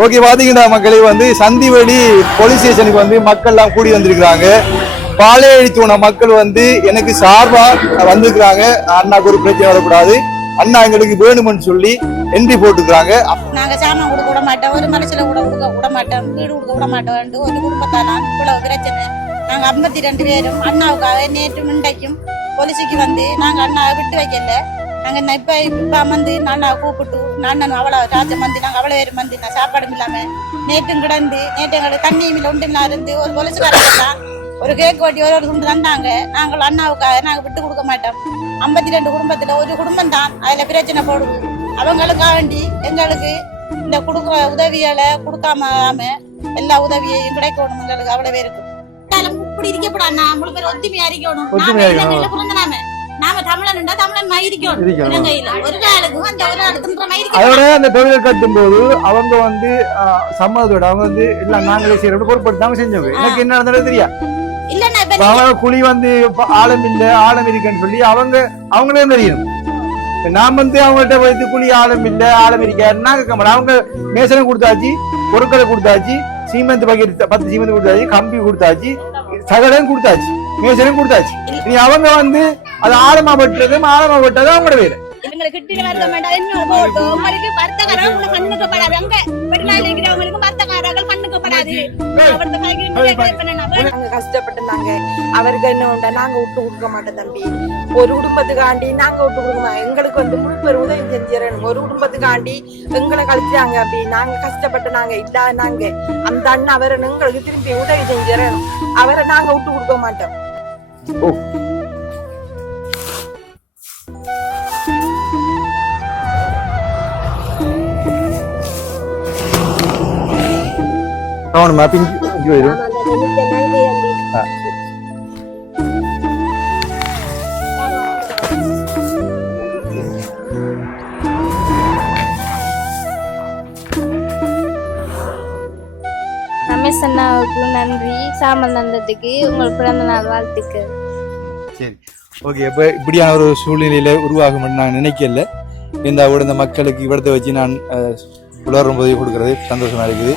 Okay, பாத்தீங்கன்னா மக்களே வந்து சந்திவெளி போலீஸ் ஸ்டேஷனுக்கு வந்து மக்கள் எல்லாம் கூடி வந்திருக்கிறாங்க. பாலையடி தூண மக்கள் வந்து எனக்கு சார்பா வந்திருக்கிறாங்க. அண்ணாக்கு ஒரு பிரச்சனை வரக்கூடாது, அண்ணா எங்களுக்கு வேணும்னு சொல்லி என்ட்ரி போட்டுக்கிறாங்க. நாங்க சாமான் கொடுக்க விட மாட்டோம், ஒரு மனுஷனை கூட கொடுக்க விட மாட்டோம், வீடு கொடுக்க விட மாட்டோம். ஒரு குடும்பத்தால இவ்வளவு பிரச்சனை. நாங்க 52 பேரும் அண்ணாவுக்காக நேற்று இன்றைக்கும் போலீஸுக்கு வந்து நாங்க அண்ணாவை விட்டு வைக்கல. நாங்க இப்ப வந்து அண்ணாவை கூப்பிட்டு அண்ணன் அவளை ராஜம் வந்து நாங்க அவ்வளவு பேரும் வந்து சாப்பாடும் இல்லாம நேற்றும் கிடந்து நேற்று எங்களுக்கு தண்ணியும் இல்லை ஒன்றும் இருந்து ஒரு போலீஸ்காரன் ஒரு கேக் ஓட்டி ஒரு துண்டு தந்தாங்க. நாங்கள் அண்ணாவுக்காக நாங்க விட்டு கொடுக்க மாட்டோம். 52 குடும்பத்துல ஒரு குடும்பம் தான் அதுல பிரச்சனை போடுது. அவங்களுக்காக வேண்டி எங்களுக்கு இந்த கொடுக்குற உதவிகளை கொடுக்காம எல்லா உதவியையும் கிடைக்கணும். எங்களுக்கு அவ்வளவு பேருக்கு இப்படி இருக்கப்படாது. நம்மளுக்கு பேர் ஒத்துமையா இருக்கணும். நாம தமிழன் தமிழன் இருக்கணும். ஒரு நாளுக்கும் ஒரு நாளுக்கு அதோட அந்த தொழிலை கட்டும் போது அவங்க வந்து சம்மதத்தோட அவங்க வந்து எல்லாம் நாங்களே செய்யறோம் பொறுப்படுத்தாம செஞ்சவங்க. எனக்கு என்ன நடந்தது தெரியா, குழி வந்து ஆழம் இல்ல ஆழம் இருக்குன்னு சொல்லி அவங்களே தெரியும். நான் வந்து அவங்கள்ட்ட வைத்து குழி ஆழம் இல்ல ஆழம் இருக்காருன்னா அவங்க மேசனை கொடுத்தாச்சு, பொருட்களை கொடுத்தாச்சு, சீமெண்ட் பக்கெட் 10 சீமெண்ட் கொடுத்தாச்சு, கம்பி கொடுத்தாச்சு, சகடம் கொடுத்தாச்சு, மேசனையும் கொடுத்தாச்சு. நீ அவங்க வந்து அது ஆழமா பட்டது அவங்களோட வேலை. எங்களுக்கு கிட்டில வருத வேண்டாம். என்ன போட்டோ உங்களுக்கு வர்த்தகராக கண்ணுக்கு படாது. அங்க வெளிநாட்டுல இருக்கிறவங்களுக்கு வர்த்தகராக கண்ணுக்கு படாது. நாங்க கஷ்டப்பட்டிருந்தாங்க. அவருக்கு என்ன உண்டா நாங்க விட்டு கொடுக்க மாட்டோம் தம்பி. ஒரு குடும்பத்துக்காண்டி நாங்க விட்டு கொடுக்க மாட்டோம். எங்களுக்கு வந்து முழுப்பெரு உதவி செஞ்சிடணும். ஒரு குடும்பத்துக்காண்டி எங்களை கழிச்சாங்க. அப்படி நாங்க கஷ்டப்பட்டு நாங்க இல்லாதாங்க அந்த அண்ணன் அவரை எங்களுக்கு திரும்பி உதவி செஞ்சிடணும். அவரை நாங்க விட்டு கொடுக்க மாட்டோம். அவனு இங்க வரும். ரமேஷ் அண்ணாவுக்கு நன்றி, சாமல் நந்தத்துக்கு உங்களுக்கு பிறந்த நாள் வாழ்த்துக்கள். சரி, ஓகே. இப்போ இப்படியான ஒரு சூழ்நிலையில உருவாகும் நான் நினைக்கல. இந்த மக்களுக்கு இவ்வளத்தை வச்சு நான் உலரும் போது கொடுக்கறது சந்தோஷமா இருக்குது.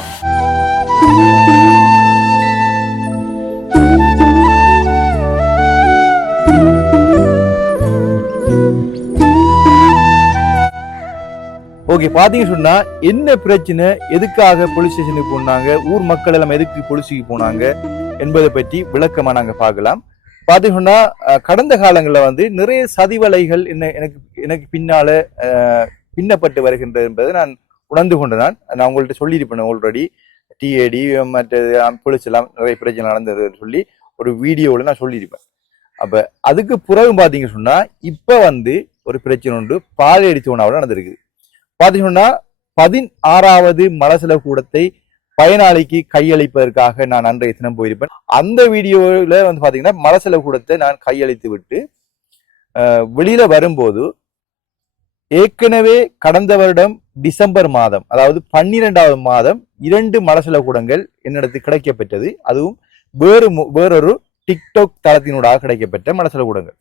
ஓகே, பாத்தீங்க சொன்னா என்ன பிரச்சனை, எதுக்காக போலீஸ் ஸ்டேஷனுக்கு போனாங்க, ஊர் மக்கள் எல்லாம் எதுக்கு போலீஸுக்கு போனாங்க என்பதை பற்றி விளக்கமா நாங்க பார்க்கலாம். பாத்தீங்க சொன்னா கடந்த காலங்களில் வந்து நிறைய சதிவலைகள் எனக்கு பின்னால பின்னப்பட்டு வருகின்றது என்பதை நான் உணர்ந்து கொண்டு நான் உங்கள்கிட்ட சொல்லியிருப்பேன். ஆல்ரெடி டிஏடி மற்றது போலீஸ் எல்லாம் நிறைய பிரச்சனை நடந்ததுன்னு சொல்லி ஒரு வீடியோவில் நான் சொல்லியிருப்பேன். அப்ப அதுக்கு பிறகு பாத்தீங்க சொன்னா இப்ப வந்து ஒரு பிரச்சனை உண்டு, பாலையடி தூணாவில் நடந்திருக்கு. பாத்தீங்கன்னா 16வது மலசெலவு கூடத்தை பயனாளிக்கு கையளிப்பதற்காக நான் அன்றைய தினம் போயிருப்பேன். அந்த வீடியோல வந்து பாத்தீங்கன்னா மலசெலவு கூடத்தை நான் கையளித்து விட்டு வெளியில வரும்போது ஏற்கனவே கடந்த வருடம் டிசம்பர் மாதம், அதாவது 12வது மாதம் 2 மலசெலவு கூடங்கள் என்னிடத்து கிடைக்கப்பெற்றது. அதுவும் வேறொரு டிக்டாக் தளத்தினூடாக கிடைக்கப்பெற்ற மலசெலவு கூடங்கள்.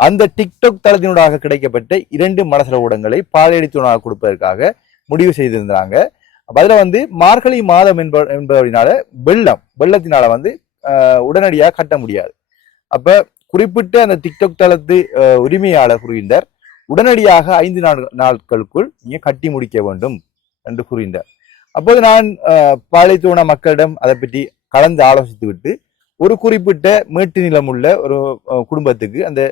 அந்த டிக்டாக் தளத்தினூடாக கிடைக்கப்பட்ட 2 மலசெலவு கூடங்களை பாலையடி தூணாக கொடுப்பதற்காக முடிவு செய்திருந்தாங்க. அதுல வந்து மார்கழி மாதம் என்பதனால வெள்ளத்தினால வந்து உடனடியாக கட்ட முடியாது. அப்ப குறிப்பிட்ட அந்த டிக்டாக் தளத்து உரிமையாளர் கூறினார், உடனடியாக 5 நாட்களுக்குள் நீங்க கட்டி முடிக்க வேண்டும் என்று கூறினார். அப்போது நான் பாலைத்தூண மக்களிடம் அதை பற்றி கலந்து ஆலோசித்து விட்டு ஒரு குறிப்பிட்ட மேட்டு நிலம் உள்ள ஒரு குடும்பத்துக்கு அந்த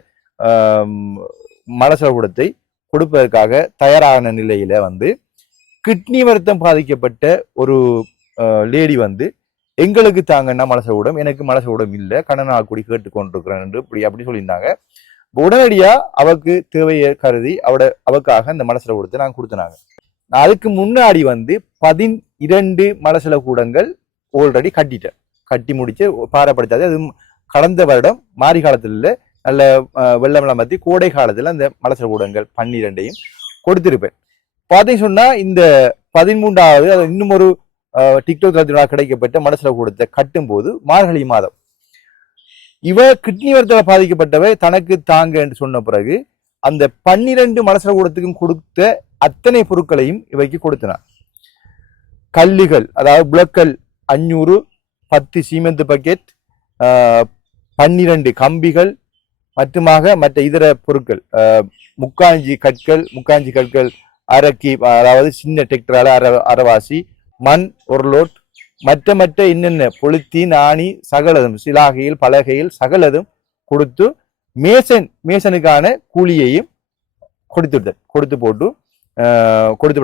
மலசெலவு கூடத்தை கொடுப்பதற்காக தயாரான நிலையில வந்து கிட்னி வருத்தம் பாதிக்கப்பட்ட ஒரு லேடி வந்து எங்களுக்கு தாங்கன்னா மலசெலவு கூடம், எனக்கு மலசெலவு கூடம் இல்லை, கண்ணனால் கூடி கேட்டுக்கொண்டிருக்கிறேன் என்று அப்படி சொல்லியிருந்தாங்க. உடனடியா அவருக்கு தேவையை கருதி அவக்காக இந்த மலசெலவு கூடத்தை நாங்கள் கொடுத்தனாங்க. அதுக்கு முன்னாடி வந்து 12 மலசெலவு கூடங்கள் ஆல்ரெடி கட்டி முடிச்சு பாரப்படுத்தாது. அது கடந்த வருடம் மாரி காலத்துல நல்ல வெள்ளமெல்லாம் பத்தி கோடை காலத்துல அந்த மலசெலவு கூடங்கள் 12ஐயும் கொடுத்திருப்பேன். பாத்தீங்க சொன்னா இந்த 13வது அது இன்னும் ஒரு டிக்டாக் தளத்தினால் கிடைக்கப்பட்ட மலசெலவு கூடத்தை கட்டும் போது மார்கழி மாதம் இவ கிட்னி வருத்தத்தால் பாதிக்கப்பட்டவை தனக்கு தாங்க என்று சொன்ன பிறகு அந்த 12 மலசெலவு கூடத்துக்கும் கொடுத்த அத்தனை பொருட்களையும் இவைக்கு கொடுத்தனார். கல்லுகள், அதாவது புலக்கல் 500, 10 சீமெந்து பக்கெட், 12 கம்பிகள் மற்றுமாக மற்ற இதர பொருட்கள், முக்காஞ்சி கற்கள் அரக்கி, அதாவது சின்ன டிராக்டரால அரைவாசி, மண் 1 லோட், மற்ற என்னென்ன பொலித்தீன், ஆணி சகலதும், சிலாகையில் பலகையில் சகலதும் கொடுத்து மேசனுக்கான கூலியையும் கொடுத்து போட்டு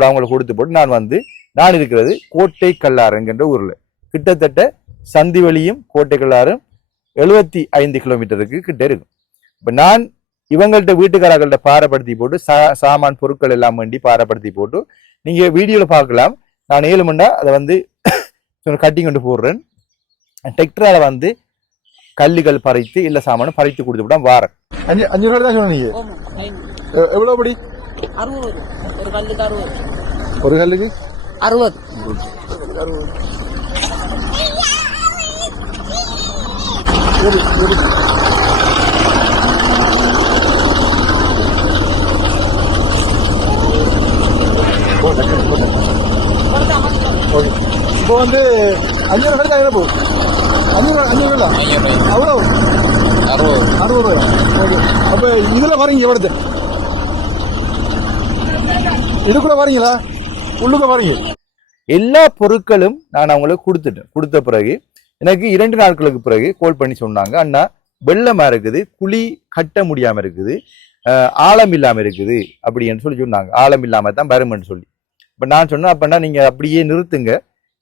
அவங்களை கொடுத்து போட்டு நான் இருக்கிறது கோட்டை கல்லாறு என்கின்ற ஊர்ல, கிட்டத்தட்ட சந்திவெளியும் கோட்டை கல்லாறும் 75 கிலோமீட்டருக்கு கிட்ட இருக்கும். இப்ப நான் இவங்கள்ட்ட வீட்டுக்காரர்கள்ட்ட பாரப்படுத்தி போட்டு சாமான் பொருட்கள் எல்லாம் வேண்டி பாரப்படுத்தி போட்டு நீங்க வீடியோல பார்க்கலாம். நான் 7 மண்டா அதை கட்டி கொண்டு போடுறேன். டிராக்டரால கல்லுகள் பறித்து இல்ல சாமானும் பறித்து கொடுத்து விட்டா வாரேன். 500 தான் சொன்னீங்க. எவ்வளவு படி? 60. ஒரு கல்லுக்கு 60. ஒரு கல்லுக்கு 60. இப்போ 500 கடைக்கு எவ்வளவு போகும்? 500 தான். அவ்வளவு 60 ரூபாய். அப்ப இதுல வரீங்க எவ்வளவு? இதுக்குள்ள வரீங்களா? உள்ளுக்க வரீங்க? எல்லா பொருட்களும் நான் அவங்களுக்கு கொடுத்த பிறகு எனக்கு 2 நாட்களுக்கு பிறகு கால் பண்ணி சொன்னாங்க, அண்ணா வெள்ளமா இருக்குது, குழி கட்ட முடியாம இருக்குது, ஆழம் இல்லாம இருக்குது அப்படின்னு சொன்னாங்க. ஆழம் இல்லாம தான் வரும்னு சொல்லி. இப்ப நான் சொன்னேன், அப்பன்னா நீங்க அப்படியே நிறுத்துங்க,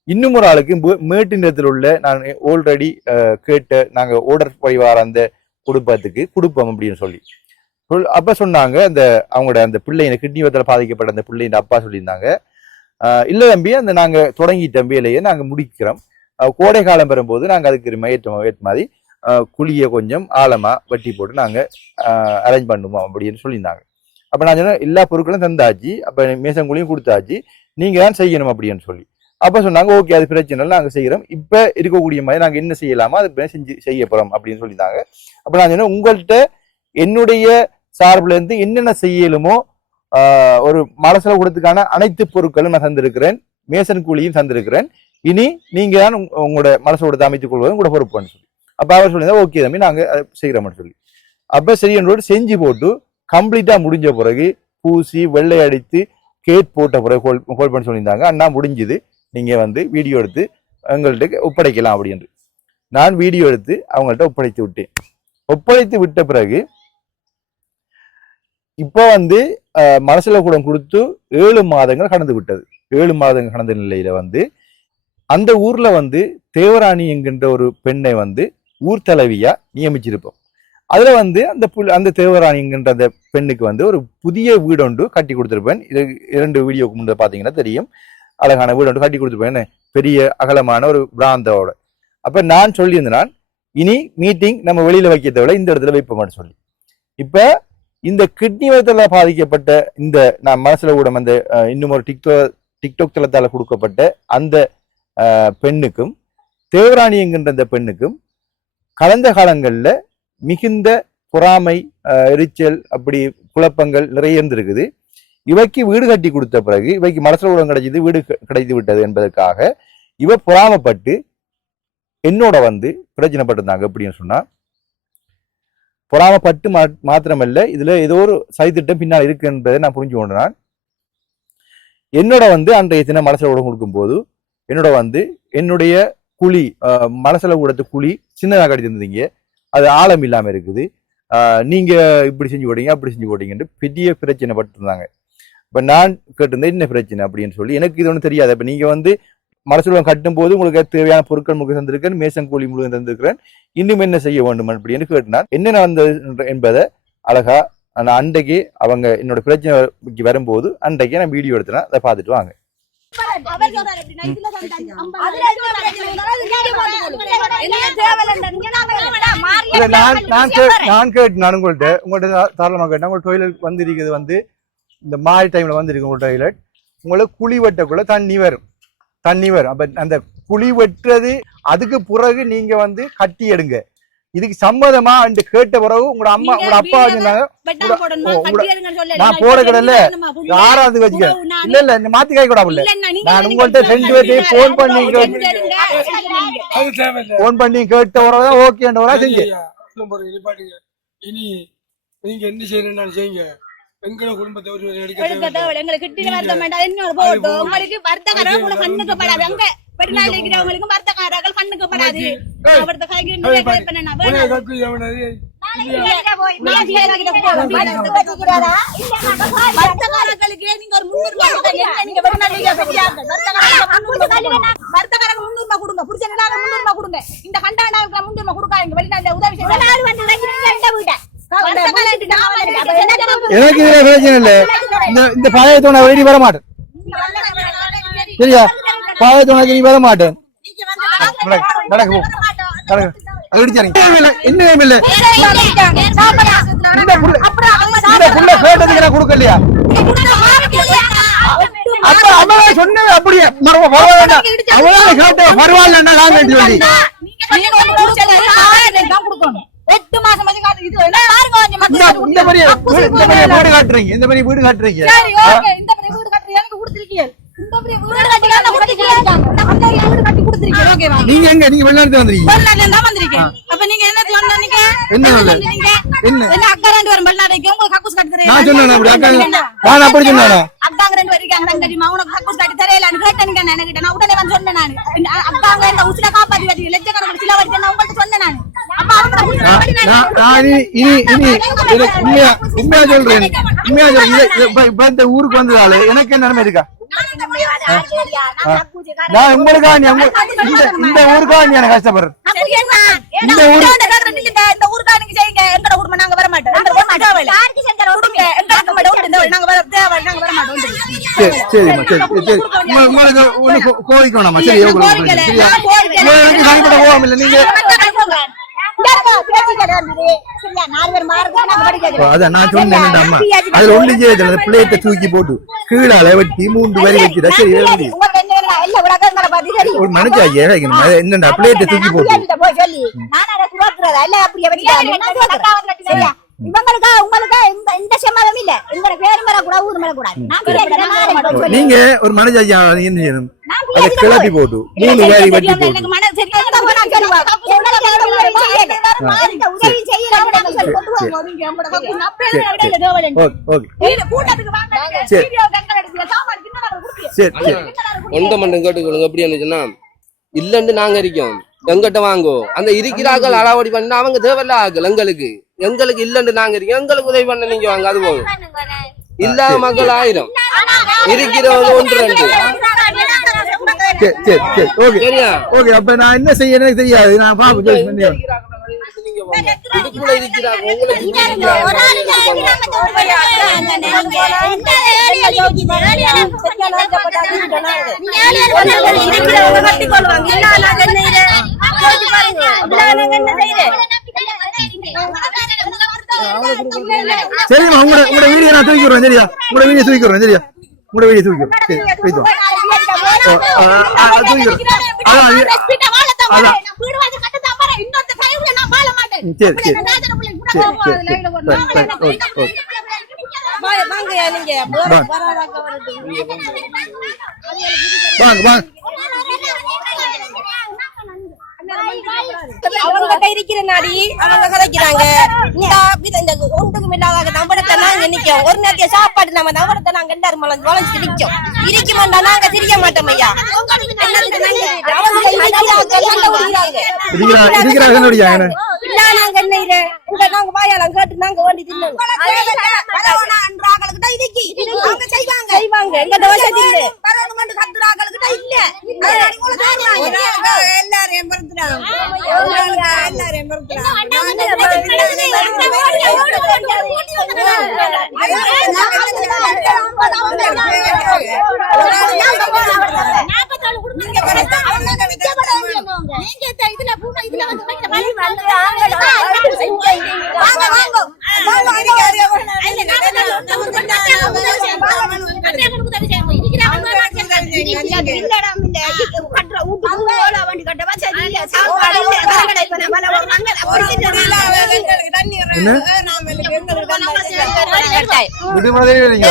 இன்னும் ஒரு ஆளுக்கு மேட்டு நிலத்தில் உள்ள நான் ஆல்ரெடி கேட்ட நாங்க ஓர்டர் பரிவார அந்த குடும்பத்துக்கு கொடுப்போம் அப்படின்னு சொல்லி அப்ப சொன்னாங்க. அவங்களோட அந்த பிள்ளைங்க கிட்னி வத்தல பாதிக்கப்பட்ட அந்த பிள்ளைங்க அப்பா சொல்லியிருந்தாங்க, இல்ல தம்பி நாங்க தொடங்கிட்ட வேலையை நாங்க முடிக்கிறோம், கோடை காலம் வரும்போது நாங்க அதுக்கு ஏற்ற மாதிரி குழியை கொஞ்சம் ஆழமா வெட்டி போட்டு நாங்க அரேஞ்ச் பண்ணுவோம் அப்படின்னு சொல்லியிருந்தாங்க. அப்ப நான் சொன்னேன், எல்லா பொருட்களும் தந்தாச்சு, அப்ப மேசங்குழியும் கொடுத்தாச்சு, நீங்க தான் செய்யணும் அப்படின்னு சொல்லி. அப்ப சொன்னாங்க, ஓகே அது பிரச்சனை இல்லை, நாங்க செய்யறோம், இப்ப இருக்கக்கூடிய மாதிரி நாங்க என்ன செய்யலாமா அது செய்ய போறோம் அப்படின்னு சொல்லியிருந்தாங்க. அப்ப நான் சொன்னேன், உங்கள்கிட்ட என்னுடைய சார்புல இருந்து என்னென்ன செய்யலுமோ ஒரு மலசல கூடத்துக்கான அனைத்து பொருட்களும் நான் தந்திருக்கிறேன், மேசன் கூலியும் தந்திருக்கிறேன், இனி நீங்க தான் உங்களோட மலசோட அமைத்துக் கொள்வதும் கூட பொறுப்புன்னு சொல்லி. அப்ப அவர் சொல்லியிருந்தா, ஓகே தம்பி நாங்க செய்யறோம்னு சொல்லி. அப்ப சரி என்னோட செஞ்சு போட்டு கம்ப்ளீட்டா முடிஞ்ச பிறகு பூசி வெள்ளை அடித்து கேட் போட்ட பிறகு கால் பண்ணி சொல்லியிருந்தாங்க, அண்ணா முடிஞ்சுது, நீங்க வீடியோ எடுத்து எங்கள்கிட்ட ஒப்படைக்கலாம் அப்படின்னு. நான் வீடியோ எடுத்து அவங்கள்ட்ட ஒப்படைத்து விட்டேன். ஒப்படைத்து விட்ட பிறகு இப்போ மனசுல கூட கொடுத்து 7 மாதங்கள் கடந்து விட்டது. 7 மாதங்கள் கடந்த நிலையில அந்த ஊர்ல தேவராணி என்கின்ற ஒரு பெண்ணை ஊர் தலைவியா நியமிச்சிருப்போம். அதுல அந்த தேவராணி என்கின்ற அந்த பெண்ணுக்கு ஒரு புதிய வீடு ஒன்று கட்டி கொடுத்திருப்பேன். இது 2 வீடியோக்கு முன்னாடி பாத்தீங்கன்னா தெரியும். அழகான வீடு ஒன்று கட்டி கொடுத்துருப்பேன், பெரிய அகலமான ஒரு பிராந்தோட. அப்ப நான் சொல்லியிருந்தேன், இனி மீட்டிங் நம்ம வெளியில வைக்கிறத விட இந்த இடத்துல வைப்போம்னு சொல்லி. இப்ப இந்த கிட்னி வயத்துல பாதிக்கப்பட்ட நான் மனசுல கூட இன்னும் ஒரு டிக்டாக் தளத்தால கொடுக்கப்பட்ட அந்த பெண்ணுக்கும் தேவராணி என்கின்ற அந்த பெண்ணுக்கும் கடந்த காலங்கள்ல மிகுந்த பொறாமை, எரிச்சல், அப்படி குழப்பங்கள் நிறைய இருந்திருக்குது. இவைக்கு வீடு கட்டி கொடுத்த பிறகு இவைக்கு மனசுல உடம் கிடைச்சது, வீடு கிடைத்து விட்டது என்பதற்காக இவ பொறாமப்பட்டு என்னோட பிரச்சனைப்பட்டிருந்தாங்க. எப்படின்னு சொன்னா, பொறாமப்பட்டு மாத்திரமல்ல, இதுல ஏதோ ஒரு சதித்திட்டம் பின்னால் இருக்கு என்பதை நான் புரிஞ்சு கொண்டான். என்னோட அன்றைய தினம் மனசுல உடம் கொடுக்கும் போது என்னோட என்னுடைய குழி, மனசுல கூடத்து குழி சின்னதாக கடிச்சிருந்தீங்க, அது ஆழம் இல்லாம இருக்குது, நீங்க இப்படி செஞ்சு போட்டீங்க அப்படி செஞ்சு போட்டீங்கன்னு பெரிய பிரச்சனை பட்டிருந்தாங்க. இப்ப நான் கேட்டிருந்தேன், என்ன பிரச்சனை அப்படின்னு சொல்லி. எனக்கு இது ஒன்றும் தெரியாது. இப்ப நீங்க மனசுலம் கட்டும் போது உங்களுக்கு தேவையான பொருட்கள் முழுக்க தந்திருக்கேன், மேசன் கூலி முழுக்க தந்திருக்கிறேன், இன்னும் என்ன செய்ய வேண்டும் அப்படின்னு கேட்டினான். என்னென்ன வந்தது என்பதை அழகா நான் அன்றைக்கு அவங்க என்னோட பிரச்சனைக்கு வரும்போது அன்றைக்கு நான் வீடியோ எடுத்தேன், அதை பார்த்துட்டு வாங்க. நான் கேட்டேன் உங்கள்கிட்ட தாராளமா கேட்டேன், உங்களோட டொய்லெட் வந்திருக்கிறது இந்த மாறி டைம்ல வந்திருக்கு உங்களோட டாய்லெட், உங்களுக்கு குழி வெட்டக்குள்ள தண்ணி வரும். அப்ப அந்த குழி வெட்டுறது அதுக்கு பிறகு நீங்க கட்டி எடுங்க. இதுக்கு சம்மதமா என்று கேட்ட பிறகு உங்களோட அம்மா உங்களோட அப்பா சொன்னாங்க நான் போட கிடல யாராவது வச்சுக்க இல்ல இந்த மாத்தி காய் கூட நான் உங்கள்கிட்ட 2 பேர்த்தையும் போன் பண்ணி கேட்ட பிறகுதான் ஓகேன்றவரா செஞ்சு இனி நீங்க என்ன செய்யணும் செய்யுங்க எங்களை குடும்பத்தை ஒரு எங்களுக்கு கிட்டில வருத்தம் வேண்டாம் இன்னொரு போட்டோ உங்களுக்கு வருத்தக்காரங்க கூட கண்ணுக்கு படாது அங்க வெளிநாட்டுல இருக்கிறவங்களுக்கு வருத்தக்காரர்கள் கண்ணுக்கு படாது அவர்த கைக்கு பண்ணனா வருத்தக்காரர்களுக்கு நீங்க ஒரு 300 நீங்க வெளிநாட்டுல வருத்தக்காரங்க 300 கொடுங்க புடிச்ச நாங்க 300 கொடுங்க இந்த கண்டாண்டாவுக்கு 300 கொடுக்காதீங்க வெளிநாட்டுல உதவி செய்யுங்க எனக்கு இதுல பிரச்சனை இல்ல இந்த பாயத்தோட வெளியே வர மாட்டேன் சரியா பாயத்தோட வெளியே வர மாட்டேன் நடக்கு போ நடக்கு அது அடிச்சாங்க என்ன இல்ல இந்த புள்ள கேட்டதுக்கு நான் கொடுக்கலையா அப்ப அவன் சொன்னது அப்படியே அவன் கேட்ட பரவாயில்ல நாங்க சொல்லி 8 மாசம் இந்த பெரிய வீடு காட்டுறீங்க இந்த பெரிய வீடு காட்டுறீங்க சரி ஓகே இந்த பெரிய வீடு காட்டுறீங்க எனக்கு கொடுத்திருக்கீங்க இந்த பெரிய வீடு கட்டி கொடுத்திருக்கீங்க ஓகேவா நீங்க எங்க நீங்க வெளிநாட்டுல வந்திருக்கீங்க வெளிநாட்டுல தான் வந்திருக்கீங்க அப்ப நீங்க என்ன சொன்னீங்க என்ன அக்கா ரெண்டு வரும் வெளிநாட்டுக்கு உங்களுக்கு கக்கூஸ் கட்டி தரேன் நான் சொன்னேன் அப்படி அக்கா நான் அப்படி சொன்னேன் அக்காங்க ரெண்டு வரிக்காங்க தெரியுமா உனக்கு கக்கூஸ் கட்டி தரேன்னு கேட்டேன் நினைக்கிட்டேன் நான் உடனே வந்து சொன்னேன் நான் அக்காங்க என்ன உசுல காப்பாத்தி வச்சு லட்சக்கணக்கில் சில வரைக்கும் நான் உங்கள்ட்ட சொன்னேன் நான் அப்ப அவங்க உண்மையா சொல்றேன் இந்த ஊருக்கு வந்ததால எனக்கு என்ன நிலைமை இருக்கா நான் உங்களுக்கா இந்த ஊருக்கா நீ எனக்கு கஷ்டப்படுறேன் இந்த ஊருக்கா நீங்க செய்யுங்க எங்கட குடும்பம் நாங்க வர மாட்டோம் உங்களுக்கு கோரிக்கை வேணாமா சரி போகாம இல்ல நீங்க அதான் நான் சொன்னேன் அம்மா அதுல ஒண்ணு செய்யல பிளேட்டை தூக்கி போட்டு கீழால வெட்டி 3 வரி வச்சுட்டா சரி ஒரு மனுஷா என்னடா பிளேட்டை தூக்கி போட்டு இவங்களுக்கா உங்களுக்கா இந்த சம்மதம் இல்ல எங்க பேர் மேல கூட ஊர் மேல கூட நீங்க ஒரு மனுஷா என்ன செய்யணும் அதை கிளப்பி போட்டு 3 வரி வெட்டி போட்டு இல்லன்னு நாங்க இருக்கோம் எங்கிட்ட வாங்கோ அந்த இருக்கிறார்கள் அளவடி பண்ண அவங்க தேவையில்ல ஆகல எங்களுக்கு இல்லன்னு நாங்க இருக்கோம் எங்களுக்கு உதவி பண்ண நீங்க வாங்க அது போகும் இல்லாத மக்கள் 1000 இருக்கிறவங்க 1 2 ஓகே அப்ப நான் என்ன செய்யணும் தெரியாது நான் இதுக்குள்ள இருக்கிறாங்க சரிம்மா உங்களோட வீடியோ நான் தூக்கிடுறேன் சரியா உங்களோட வீடியோ தூக்கிடுறேன் சரியா உங்களோட வீடியோ தூக்கிடுறேன் சரி போய்த்தோம் சரி சரி வாங்க வாங்க அவங்க இருக்கிற நாடி அவங்க கதைக்கிறாங்க இந்த ஒன்றுக்கும் இல்லாத நம்மடத்தை நாங்க நிக்கோம் ஒரு நேரத்திய சாப்பாடு நம்ம நம்மடத்தை நாங்க எல்லாரும் வளைஞ்சு நிக்கோம் இருக்கமாட்டா நாங்க திரிய மாட்டோம் ஐயா நாங்க என்ன நாங்க வாயாளம் கேட்டு நாங்க வேண்டி தின்னோம் செய்வாங்க எங்க தோசை தின்னு எல்லாரையும் என்ன விடுமுறை வரீங்க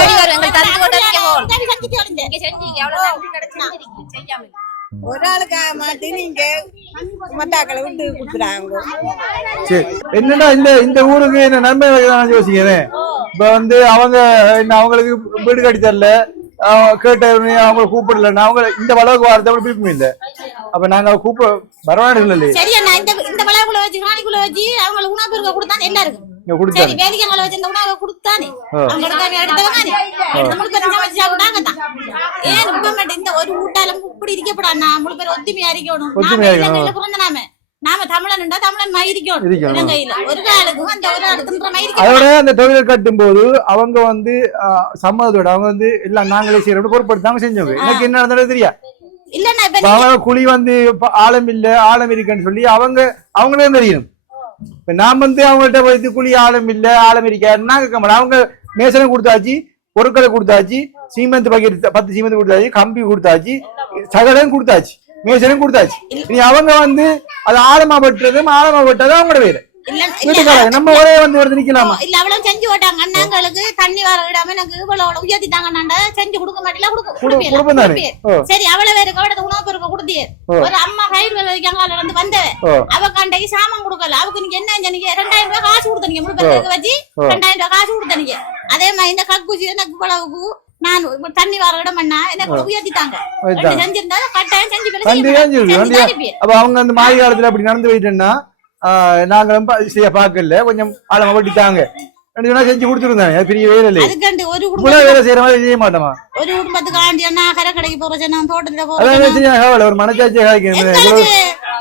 ஒரு ஆளுக்காக மாட்டி நீங்க மத்தாக்களை விட்டு கொடுத்துறாங்க. சரி என்னடா இந்த ஊருக்கு என்ன நன்மை வைக்கலாம் யோசிக்கிறேன். இப்ப வந்து அவங்க என்ன அவங்களுக்கு வீடு கட்டி தரல, கேட்ட அவங்க கூப்பிடல, அவங்க இந்த வளவுக்கு வாரத்தை விருப்பம் இல்லை. அப்ப நாங்க கூப்பிட வரவாடு இல்லையே. சரி அண்ணா, இந்த வளவுக்குள்ள வச்சு காணிக்குள்ள வச்சு அவங்களுக்கு உணவு பெருக்க கொடுத்தானே எல்லாருக்கும். சரி வேதிக்கங்களை வச்சு இந்த உணவை கொடுத்தானே அவங்க எடுத்தவங்க ஏன் விட மாட்டேன். இந்த ஒரு ஊட்டாலும் இப்படி இருக்கப்படாண்ணா முழு பேர் ஒத்துமையா இருக்கணும். பிறந்தனாம நாம தமிழன்டா தமிழன் இருக்கணும். இலங்கையில ஒரு ஆளுக்கும் அந்த ஒரு ஆளுக்கு அதோட அந்த தொழில் கட்டும் போது அவங்க வந்து சம்மதத்தோட அவங்க வந்து எல்லாம் நாங்களே செய்யறோம் பொறுப்படுத்தாங்க செஞ்சவங்க. எனக்கு என்ன நடந்தது தெரியா இல்ல குழி வந்து ஆழம் இல்ல ஆழம் இருக்குன்னு சொல்லி அவங்களே தெரியும். இப்ப நான் வந்து அவங்கள்ட்ட போய் குழி ஆழம் இல்ல ஆழம் இருக்காருன்னா கேட்க மாட்டேன். அவங்க மேசனம் கொடுத்தாச்சு, பொருட்களை கொடுத்தாச்சு, சீமெண்ட் பக்கெட் 10 சீமெண்ட் கொடுத்தாச்சு, கம்பி கொடுத்தாச்சு, சகடம் கொடுத்தாச்சு, மேசனம் கொடுத்தாச்சு. இனி அவங்க வந்து அது ஆழமா பட்டுறதும் ஆழமா பட்டதும் அவங்களோட வேறு நம்ம ஒரே வந்து ஒரு நிக்கலாமா இல்ல அவ்வளவு செஞ்சு போட்டாங்க. அண்ணாங்களுக்கு தண்ணி வர விடாம எனக்கு இவ்வளவு உயர்த்திட்டாங்க. செஞ்சு கொடுக்க மாட்டேன். சரி அவ்வளவு பேரு கவடத்தை உணவு பொருட்க கொடுத்தியே. ஒரு அம்மா கயிறு வைக்காங்க வந்து வந்தவன் அவ கண்டைக்கு சாமான் கொடுக்கல. அவக்கு நீங்க என்ன செஞ்சீங்க? 2000 ரூபாய் காசு கொடுத்தீங்க. முழு பேருக்கு வச்சு 2000 ரூபாய் காசு கொடுத்தீங்க. அதே மாதிரி இந்த கக்குச்சி எனக்கு இவ்வளவுக்கு நான் தண்ணி வர விட எனக்கு உயர்த்திட்டாங்க. செஞ்சிருந்தா கட்டாயம் செஞ்சு. அப்ப அவங்க அந்த மாறி காலத்துல அப்படி நடந்து போயிட்டேன்னா நாங்க ரொம்ப செய்ய பாக்கல, கொஞ்சம் ஆழமா பட்டிட்டாங்க செஞ்சு கொடுத்துருந்தாங்க. பெரிய வேலை வேலை செய்யற மாதிரி செய்ய மாட்டோமா? ஒரு குடும்பத்துக்கு ஆண்டியா கரை கடைக்கு போறேன் தோட்டத்துல ஒரு மனச்சாட்சியை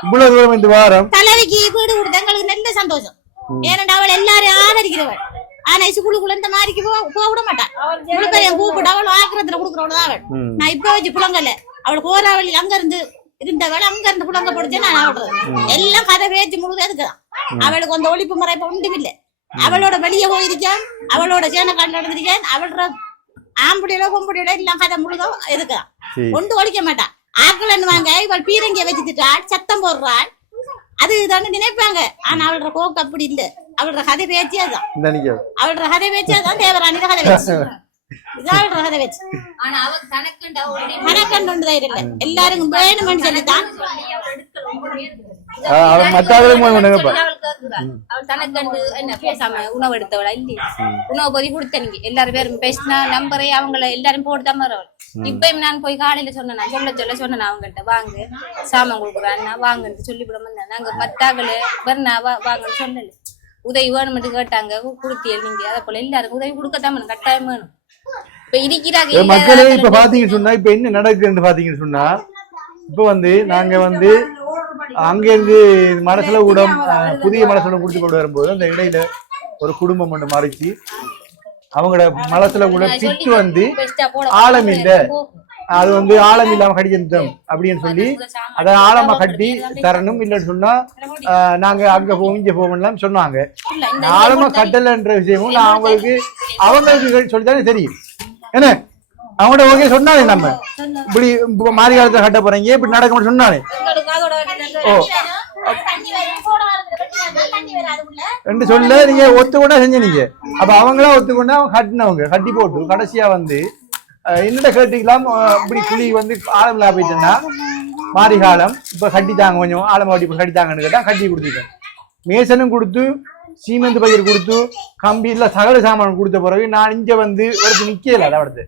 இவ்வளவு தூரம் இந்த வாரம் தலைவிக்கு வீடு கொடுத்து எங்களுக்கு நல்ல சந்தோஷம். ஏன்னா அவள் எல்லாரும் ஆதரிக்கிறவள். ஆனா ஸ்கூலுக்குள்ள இந்த மாதிரிக்கு போக விட மாட்டான். கூப்பிட்டு அவள் ஆக்கிரத்துல கொடுக்குறவள் அவள். நான் இப்ப வச்சு புலங்கல அவள் கோராவளி அங்க இருந்து இருந்தவள் அங்க இருந்து புலங்க போடுச்சு. நான் ஆடுறது எல்லாம் கதை பேச்சு முழுது அதுக்குதான். அவளுக்கு அந்த ஒழிப்பு முறை இப்ப ஒன்றும் இல்லை. அவளோட வெளியே போயிருக்கான், அவளோட சேனை காட்டு நடந்திருக்கேன். அவளோட ஆம்புடியோட பொம்புடியோட எல்லாம் கதை முழுதும் இருக்குதான். ஒன்று ஒழிக்க மாட்டான். ஆக்கலன்னு வாங்க இவள் பீரங்கிய வச்சுட்டாள், சத்தம் போடுறாள், அது இதான்னு நினைப்பாங்க. ஆனா அவளோட கோக்கு அப்படி இல்லை. அவளோட கதை பேச்சியாதான் அவளோட கதை பேச்சியாதான் தேவராணி கதை பேச்சு. எல்லாரும் வேணும்னு சொல்லித்தான் உணவு எடுத்தவளா இல்லையா? உணவு பொதி கொடுத்த நீங்க எல்லாரும் பேரும் பேசினா நம்பரை அவங்கள எல்லாரும் போட்டுதான் வரவள். இப்பயும் நான் போய் காலையில சொன்னேன் சொன்னேன் அவங்கள்ட்ட வாங்க சாமான் கொடுக்குறேன் வாங்கன்னு சொல்லிவிட வந்தேன். நாங்க மத்தாக்களு வரணா வாங்கன்னு சொல்லல. உதவி வேணும்னு கேட்டாங்க, கொடுத்தியல் நீங்க. அதை போல எல்லாரும் உதவி கொடுக்கத்தான் கட்டாயம் வேணும். மக்களே இப்ப பாத்தீங்கன்னு சொன்னா இப்ப என்ன நடக்குதுன்னு பாத்தீங்கன்னு சொன்னா இப்ப வந்து நாங்க வந்து அங்க இருந்து மனசுல கூட புதிய மனசுல குடிச்சு கொண்டு வரும்போது அந்த இடையில ஒரு குடும்பம் ஒன்று மாறிச்சு. அவங்களோட மனசுல கூட பிச்சு வந்து ஆழம் இல்ல, அது வந்து ஆழம் இல்லாம கடிச்சிருந்தோம் அப்படின்னு சொல்லி அதை ஆழமா கட்டி தரணும். இல்லன்னு சொன்னா நாங்க அங்க போவோம் இங்க போவோம்லாம் சொன்னாங்க. ஆழமா கட்டலன்ற விஷயமும் நான் அவங்களுக்கு சொல்லித்தானே தெரியும். என்ன அவங்கள்ட்ட ஓகே சொன்னாலே நம்ம இப்படி மாறி காலத்துல கட்ட போறீங்க இப்படி நடக்க மட்டும் சொன்னாலே ரெண்டு சொல்ல நீங்க ஒத்துக்கொண்டா செஞ்சீங்க. அப்ப அவங்களா ஒத்துக்கொண்டா அவங்க கட்டினவங்க கட்டி போட்டு கடைசியா வந்து என்னட்ட கேட்டுக்கலாம். இப்படி குழி வந்து ஆழம் போயிட்டேன்னா மாறி காலம் இப்ப கட்டித்தாங்க கொஞ்சம் ஆழமா கட்டித்தாங்கன்னு கேட்டா கட்டி கொடுத்துட்டேன். மேசனும் கொடுத்து சீமெண்ட் பயிர் கொடுத்து கம்பி இல்ல சகல சாமான் கொடுத்த பிறகு நான் இங்க வந்து இவருக்கு நிக்கல. அதாவது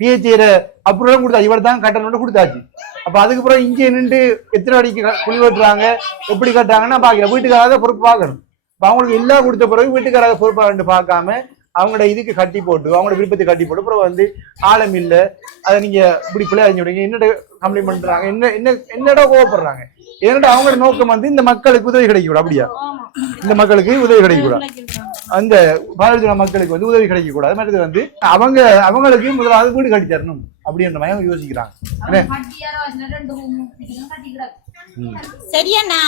பிஹெச்ஐ அப்ரூவல் கொடுத்தாச்சு, இவர் தான் கட்டணும் கொடுத்தாச்சு. அப்ப அதுக்கு பிறகு இங்கே நின்று எத்தனை அடிக்கு குழி வெட்டுறாங்க எப்படி கட்டுறாங்கன்னா பாக்கல. வீட்டுக்காராக பொறுப்பு பார்க்கணும். இப்ப அவங்களுக்கு எல்லாம் கொடுத்த பிறகு வீட்டுக்காராக பொறுப்பாக பார்க்காம அவங்களோட இதுக்கு கட்டி போட்டு அவங்களோட விருப்பத்தை கட்டி போட்டு அப்புறம் வந்து ஆழம் இல்லை அதை நீங்க இப்படி பிள்ளை அறிஞ்சு விடுங்க என்னோட கம்ப்ளைண்ட் பண்றாங்க, என்னோட கோவப்படுறாங்க. ஏன்னா அவங்களோட நோக்கம் வந்து இந்த மக்களுக்கு உதவி கிடைக்கூடாது. அப்படியா இந்த மக்களுக்கு உதவி கிடைக்கூடாது, அந்த பாரதிய மக்களுக்கு வந்து உதவி கிடைக்க கூடாது. மற்றது வந்து அவங்களுக்கு முதலாவது வீடு கட்டி தரணும் அப்படின்ற மாதிரி அவங்க யோசிக்கிறாங்க. சரியண்ணா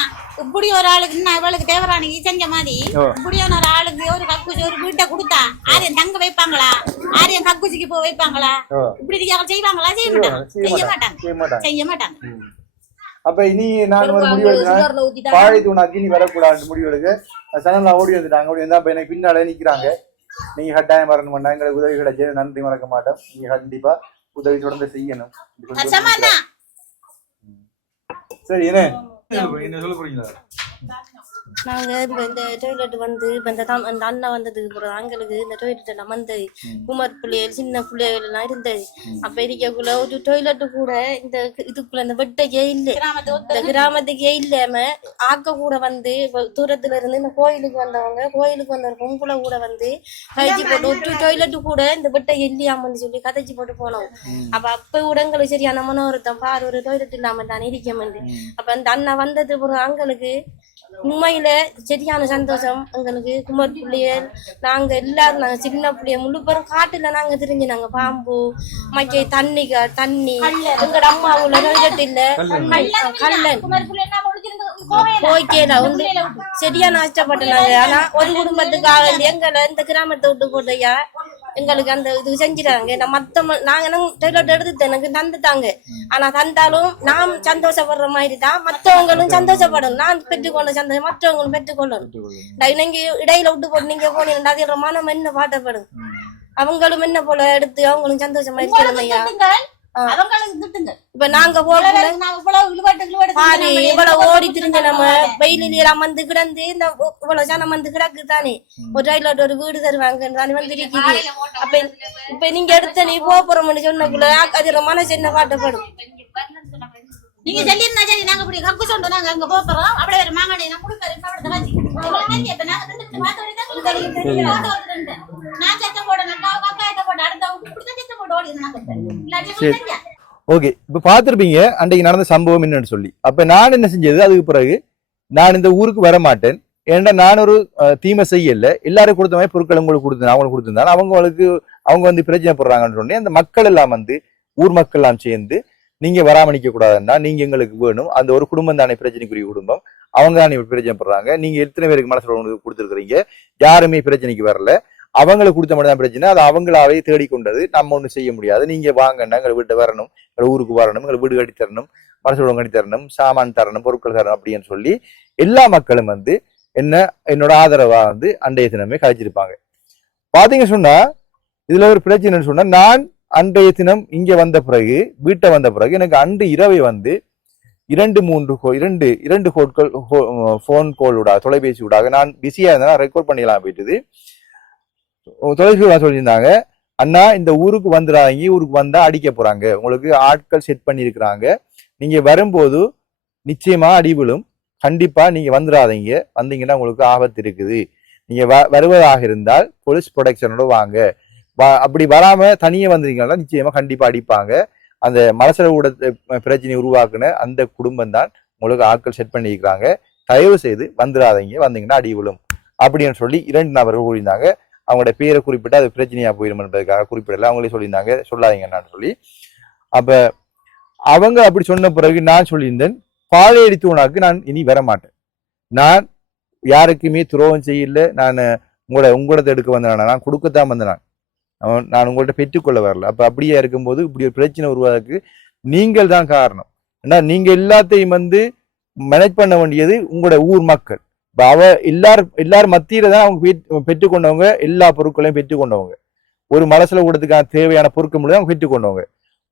இப்படி ஒரு ஆளுக்கு அவளுக்கு தேவராணி செஞ்ச மாதிரி இப்படியான ஒரு ஆளுக்கு ஒரு கக்குச்சி ஒரு வீட்டை கொடுத்தா ஆரியம் தங்க வைப்பாங்களா? ஆரியம் கக்குச்சிக்கு போய் வைப்பாங்களா? இப்படி செய்வாங்களா? செய்ய மாட்டாங்க. அப்ப இனி நான் ஒரு முடிவு எடுக்கிறேன், பாழை தூணாக்கி இனி வரக்கூடாது முடிவு எடுக்க. சனலா ஓடி வந்துட்டாங்க. ஓடி வந்தா அப்ப எனக்கு பின்னால நிக்கிறாங்க. நீங்க கட்டாயம் வரணும்னா எங்களுக்கு உதவி கிடைச்சது நன்றி மறக்க மாட்டோம். நீங்க கண்டிப்பா உதவி தொடர்ந்து செய்யணும். சரி என்ன சொல்ல போறீங்களா? நாங்க இந்த டாய்லெட் வந்து இந்த அண்ணா வந்ததுக்கு பிறகு எங்களுக்கு இந்த டாய்லெட் எல்லாம் வந்து குமர் பிள்ளைகள் சின்ன பிள்ளைகள் எல்லாம் இருந்தது. அப்ப இருக்கக்குள்ள ஒரு டாய்லெட் கூட இந்த இதுக்குள்ள இந்த வெட்டைக்கே இல்லை, இந்த கிராமத்துக்கே இல்லாம ஆக்க கூட வந்து தூரத்துல இருந்து இந்த கோயிலுக்கு வந்த ஒரு பொங்குல கூட வந்து கழிச்சு போட்டு ஒரு டாய்லெட் கூட இந்த வெட்டை இல்லையாமன்னு சொல்லி கதைச்சு போட்டு போனோம். அப்ப கூட எங்களுக்கு சரியான மனோரத்தம் பாரு ஒரு டாய்லெட் இல்லாம தான் இருக்கமெண்டு. அப்ப அந்த அண்ணா வந்தது பிறகு எங்களுக்கு உண்மையில சரியான சந்தோஷம். எங்களுக்கு குமர் பிள்ளைகள் நாங்க எல்லாரும் நாங்க சின்ன பிள்ளைய முழு பேரும் காட்டுல நாங்க தெரிஞ்சு நாங்க பாம்பு மக்கை தண்ணி எங்கட அம்மா உள்ள டாய்லெட் இல்ல கல்லன் போய்க்கேல வந்து சரியா நஷ்டப்பட்டாங்க. ஆனா ஒரு குடும்பத்துக்காக எங்களை இந்த கிராமத்தை விட்டு போட்டையா எங்களுக்கு அந்த இது செஞ்சிடாங்க. நாங்க டாய்லெட் எடுத்து எனக்கு தந்துட்டாங்க. ஆனா தந்தாலும் நாம் சந்தோஷப்படுற மாதிரி தான் மற்றவங்களும் சந்தோஷப்படணும். நான் பெற்றுக்கொண்ட சந்தோஷம் மற்றவங்களும் பெற்றுக்கொள்ளணும். நீங்க இடையில விட்டு போட்டு நீங்க போனீங்கன்னா அது மனம் என்ன பாட்டப்படும். அவங்களும் என்ன போல எடுத்து அவங்களும் சந்தோஷமா இருக்கிறதையா இப்ப நாங்க இவ்வளவு ஓடி திரிஞ்ச நம்ம வெயிலில வந்து கிடந்து இந்த இவ்வளவு சனம் வந்து கிடக்கு தானே ஒரு டாய்லெட் ஒரு வீடு தருவாங்க தானே வந்து இருக்கீங்க. அப்ப இப்ப நீங்க எடுத்த நீ போறோம்னு சொன்னக்குள்ள அது மனசு என்ன பாட்டப்படும். நீங்க சொல்லிருந்தா சரி நாங்க இப்படி கப்பு சொண்டு நாங்க அங்க போறோம். அப்படியே ஒரு மாங்கனி நான் குடுக்கறேன் சாப்பிடுறத வச்சு உங்களுக்கு இப்ப நாங்க ரெண்டு மாத்த வரைக்கும் நான் சத்த போட நான் காக்காயத்த போட அடுத்த இப்படி சத்த போட ஓடி நாங்க. ஓகே, இப்ப பாத்திருப்பீங்க அன்றைக்கு நடந்த சம்பவம் என்னன்னு சொல்லி. அப்ப நான் என்ன செஞ்சது, அதுக்கு பிறகு நான் இந்த ஊருக்கு வர மாட்டேன். ஏன்னா நான் ஒரு தீமை செய்யல, எல்லாரும் கொடுத்த மாதிரி பொருட்கள் உங்களுக்கு கொடுத்தேன், அவங்களுக்கு கொடுத்திருந்தாங்க. அவங்க வந்து பிரச்சனை போடுறாங்கன்னு சொன்னேன். அந்த மக்கள் எல்லாம் வந்து ஊர் மக்கள் எல்லாம் சேர்ந்து நீங்க வராமணிக்க கூடாதுன்னா நீங்க எங்களுக்கு வேணும். அந்த ஒரு குடும்பம் தானே பிரச்சனைக்குரிய குடும்பம், அவங்க தானே பிரச்சனை பண்றாங்க. நீங்க எத்தனை பேருக்கு மனசுல கொடுத்துருக்கீங்க, யாருமே பிரச்சனைக்கு வரல, அவங்களுக்கு கொடுத்த மட்டும் தான் பிரச்சனை. அது அவங்களாவே தேடிக்கொண்டது, நம்ம ஒண்ணு செய்ய முடியாது. நீங்க வாங்கன்னா எங்களை வீட்டை வரணும், எங்களை ஊருக்கு வரணும், எங்களை வீடு கட்டி தரணும், மனசுல கட்டி தரணும், சாமான் தரணும், பொருட்கள் தரணும் அப்படின்னு சொல்லி எல்லா மக்களும் வந்து என்னோட ஆதரவா வந்து அன்றைய தினமே கழிச்சிருப்பாங்க. பாத்தீங்க சொன்னா இதுல ஒரு பிரச்சனைன்னு சொன்னா, நான் அன்றைய தினம் இங்க வந்த பிறகு வீட்டை வந்த பிறகு எனக்கு அன்று இரவை வந்து இரண்டு போன் கோல் ஊடாக தொலைபேசி ஊடாக நான் பிஸியா இருந்தா ரெக்கார்ட் பண்ணிடலாம் போயிட்டுது. தொலைபேசி சொல்லியிருந்தாங்க, அண்ணா இந்த ஊருக்கு வந்துடாதீங்க, ஊருக்கு வந்தா அடிக்க போறாங்க, உங்களுக்கு ஆட்கள் செட் பண்ணியிருக்கிறாங்க, நீங்க வரும்போது நிச்சயமா அடிவிழும், கண்டிப்பா நீங்க வந்துடாதீங்க, வந்தீங்கன்னா உங்களுக்கு ஆபத்து இருக்குது, நீங்க வருவதாக இருந்தால் போலீஸ் ப்ரொடெக்ஷனோட வாங்க, அப்படி வராம தனியே வந்தீங்கன்னா நிச்சயமா கண்டிப்பா அடிப்பாங்க, அந்த மனசல கூட பிரச்சனை உருவாக்குன அந்த குடும்பம் தான் உங்களுக்கு ஆட்கள் செட் பண்ணியிருக்கிறாங்க, தயவு செய்து வந்துடாதீங்க, வந்தீங்கன்னா அடி விழும் அப்படின்னு சொல்லி 2 நபர்கள் கூறியிருந்தாங்க. அவங்களோட பேரை குறிப்பிட்டு அது பிரச்சனையா போயிடும் என்பதற்காக குறிப்பிடல, அவங்களே சொல்லியிருந்தாங்க சொல்லாதீங்கன்னு சொல்லி. அப்ப அவங்க அப்படி சொன்ன பிறகு நான் சொல்லியிருந்தேன், பாலையடி தூணாக்கு நான் இனி வரமாட்டேன், நான் யாருக்குமே துரோகம் செய்யல, நான் உங்களோட எடுக்க வந்தேன், நான் கொடுக்கத்தான் வந்தேன், நான் உங்கள்கிட்ட பெற்றுக்கொள்ள வரல. அப்ப அப்படியே இருக்கும்போது இப்படி ஒரு பிரச்சனை உருவாக்கு நீங்கள் தான் காரணம். ஏன்னா நீங்க எல்லாத்தையும் வந்து மேனேஜ் பண்ண வேண்டியது உங்களோட ஊர் மக்கள். எல்லாரும் மத்தியில தான் அவங்க பெற்றுக்கொண்டவங்க, எல்லா பொருட்களையும் பெற்றுக்கொண்டவங்க, ஒரு மனசுல கூடத்துக்கான தேவையான பொருட்கள் மூலம் அவங்க பெற்றுக்கொண்டவங்க,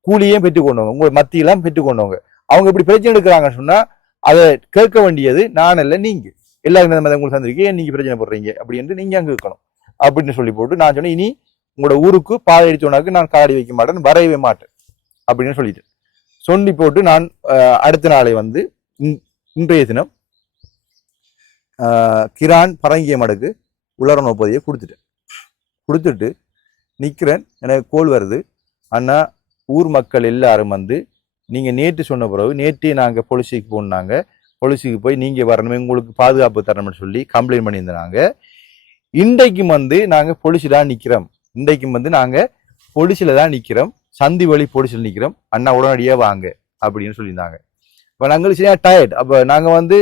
கூலியையும் பெற்றுக்கொண்டவங்க, உங்க மத்தியெல்லாம் பெற்றுக்கொண்டவங்க. அவங்க இப்படி பிரச்சனை எடுக்கிறாங்கன்னு சொன்னா அதை கேட்க வேண்டியது நான் இல்லை, நீங்க எல்லாருமே உங்களுக்கு தந்திருக்கீங்க, நீங்க பிரச்சனை போடுறீங்க அப்படின்னு நீங்க அங்க இருக்கணும் அப்படின்னு சொல்லி போட்டு நான் சொன்னேன், இனி உங்களோட ஊருக்கு பாலையடி தூணாக்கு நான் காடி வைக்க மாட்டேன், வரையவே மாட்டேன் அப்படின்னு சொல்லிட்டு சொல்லி போட்டு நான் அடுத்த நாளை வந்து இன்றைய தினம் கிரான் பரங்கிய மடக்கு உலர நோப்பதியை கொடுத்துட்டு நிற்கிறேன். எனக்கு கோல் வருது, அண்ணா ஊர் மக்கள் எல்லாரும் வந்து நீங்க நேற்று சொன்ன பிறகு நேற்றே நாங்க போலீஸுக்கு போனாங்க, போலீஸுக்கு போய் நீங்க வரணும், உங்களுக்கு பாதுகாப்பு தரணும்னு சொல்லி கம்ப்ளைண்ட் பண்ணியிருந்தாங்க. இன்றைக்கும் வந்து நாங்க போலீஸ் தான் நிக்கிறோம், இன்றைக்கும் வந்து நாங்க போலீஸ்ல தான் நிக்கிறோம், சந்தி வழி போலீஸ்ல நிக்கிறோம், அண்ணா உடனடியா வாங்க அப்படின்னு சொல்லியிருந்தாங்க. இப்ப நாங்களுக்கு சரியா டயர்ட், அப்ப நாங்க வந்து